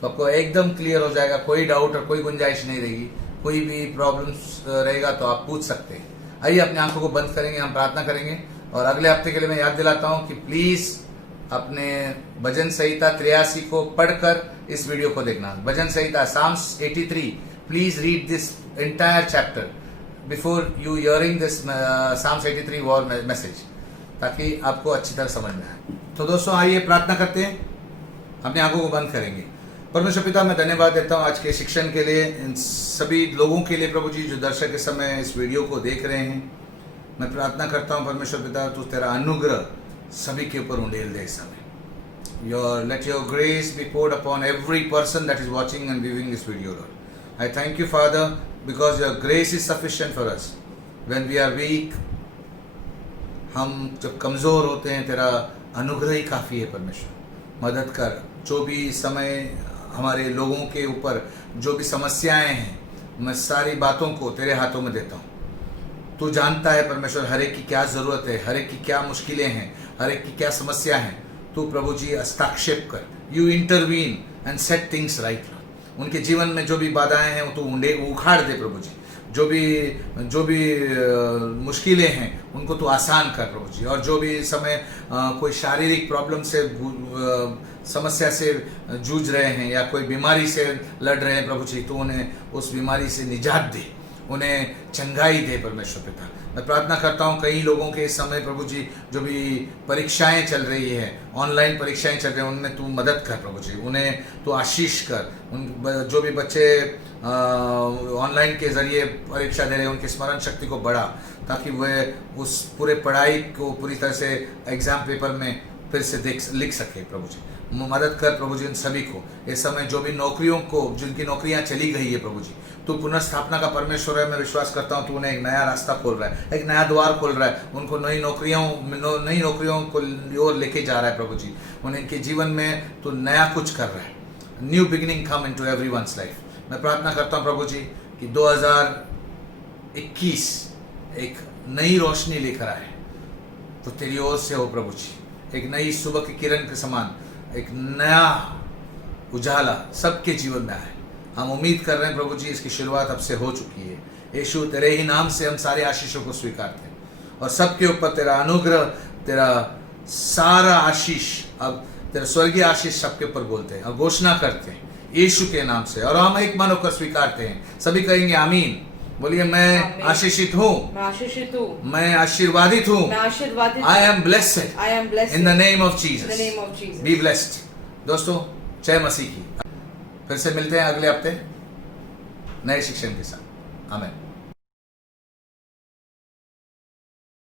तो आपको एकदम क्लियर हो जाएगा। कोई डाउट और कोई गुंजाइश नहीं रहेगी। कोई भी प्रॉब्लम्स रहेगा तो आप पूछ सकते हैं। आइए अपनी आंखों को बंद करेंगे, हम प्रार्थना करेंगे। और अगले हफ्ते के लिए मैं याद दिलाता हूं कि प्लीज अपने भजन संहिता 83 को पढ़कर इस वीडियो को देखना। भजन संहिता Psalms 83, please read this entire chapter before you hearing this Psalms 83 war message, ताकि आपको अच्छी तरह समझ में आए। तो दोस्तों आइए प्रार्थना करते हैं, अपनी आंखों को बंद करेंगे। परमेश्वर पिता, मैं धन्यवाद देता हूँ आज के शिक्षण के लिए, इन सभी लोगों के लिए प्रभु जी जो दर्शक के समय इस वीडियो को देख रहे हैं। मैं प्रार्थना करता हूँ परमेश्वर पिता, तू तेरा अनुग्रह सभी के ऊपर उंडेल दे इस समय। Let your grace be poured upon every person that is watching and viewing this video, Lord. I thank you, Father, because your grace is sufficient for us. When we are weak, हम जब कमज़ोर होते हैं, तेरा अनुग्रह ही काफ़ी है परमेश्वर। मदद कर, जो भी समय हमारे लोगों के ऊपर जो भी समस्याएं हैं, मैं सारी बातों को तेरे हाथों में देता हूँ। तू जानता है परमेश्वर हर एक की क्या ज़रूरत है, हर एक की क्या मुश्किलें हैं, हर एक की क्या समस्या है। तू प्रभु जी हस्तक्षेप कर, you intervene and set things right. उनके जीवन में जो भी बाधाएं हैं वो तू उखाड़ दे प्रभु जी। जो भी मुश्किलें हैं उनको तू आसान कर प्रभु जी। और जो भी समय कोई शारीरिक प्रॉब्लम से समस्या से जूझ रहे हैं या कोई बीमारी से लड़ रहे हैं प्रभु जी, तो उन्हें उस बीमारी से निजात दे, उन्हें चंगाई दे परमेश्वर पिता। मैं प्रार्थना करता हूँ कई लोगों के इस समय प्रभु जी जो भी परीक्षाएं चल रही है, ऑनलाइन परीक्षाएं चल रही हैं, उनमें तू मदद कर प्रभु जी, उन्हें तू आशीष कर। उन जो भी बच्चे ऑनलाइन के जरिए परीक्षा दे रहे हैं उनकी स्मरण शक्ति को बढ़ा, ताकि वे उस पूरे पढ़ाई को पूरी तरह से एग्जाम पेपर में फिर से लिख सके प्रभु जी। मदद कर प्रभु जी इन सभी को। इस समय जो भी नौकरियों को, जिनकी नौकरियां चली गई है प्रभु जी, तू पुनर्स्थापना का परमेश्वर है। मैं विश्वास करता हूँ तू उन्हें एक नया रास्ता खोल रहा है, एक नया द्वार खोल रहा है, उनको नई नौकरियों को ओर लेके जा रहा है प्रभु जी। उनके जीवन में तू नया कुछ कर रहा है। New beginning come into everyone's life. मैं प्रार्थना करता हूँ प्रभु जी कि 2021 एक नई रोशनी लेकर आए, तो तेरी ओर से हो प्रभु जी। एक नई सुबह की किरण के समान एक नया उजाला सबके जीवन में आए। हम उम्मीद कर रहे हैं प्रभु जी, इसकी शुरुआत अब से हो चुकी है। यीशु, तेरे ही नाम से हम सारे आशीषों को स्वीकारते हैं और सबके ऊपर तेरा अनुग्रह, तेरा सारा आशीष, अब तेरा स्वर्गीय आशीष सबके ऊपर बोलते हैं और घोषणा करते हैं यीशु के नाम से, और हम एक मन होकर स्वीकारते हैं। सभी कहेंगे आमीन। बोलिए, मैं आशीषित हूँ, मैं आशीषित हूँ, मैं आशीर्वादित हूँ। मैं आशीर्वादित I am blessed in the name of Jesus. Be blessed. दोस्तों, जय मसीह की। फिर से मिलते हैं अगले हफ्ते नए शिक्षण के साथ। आमीन।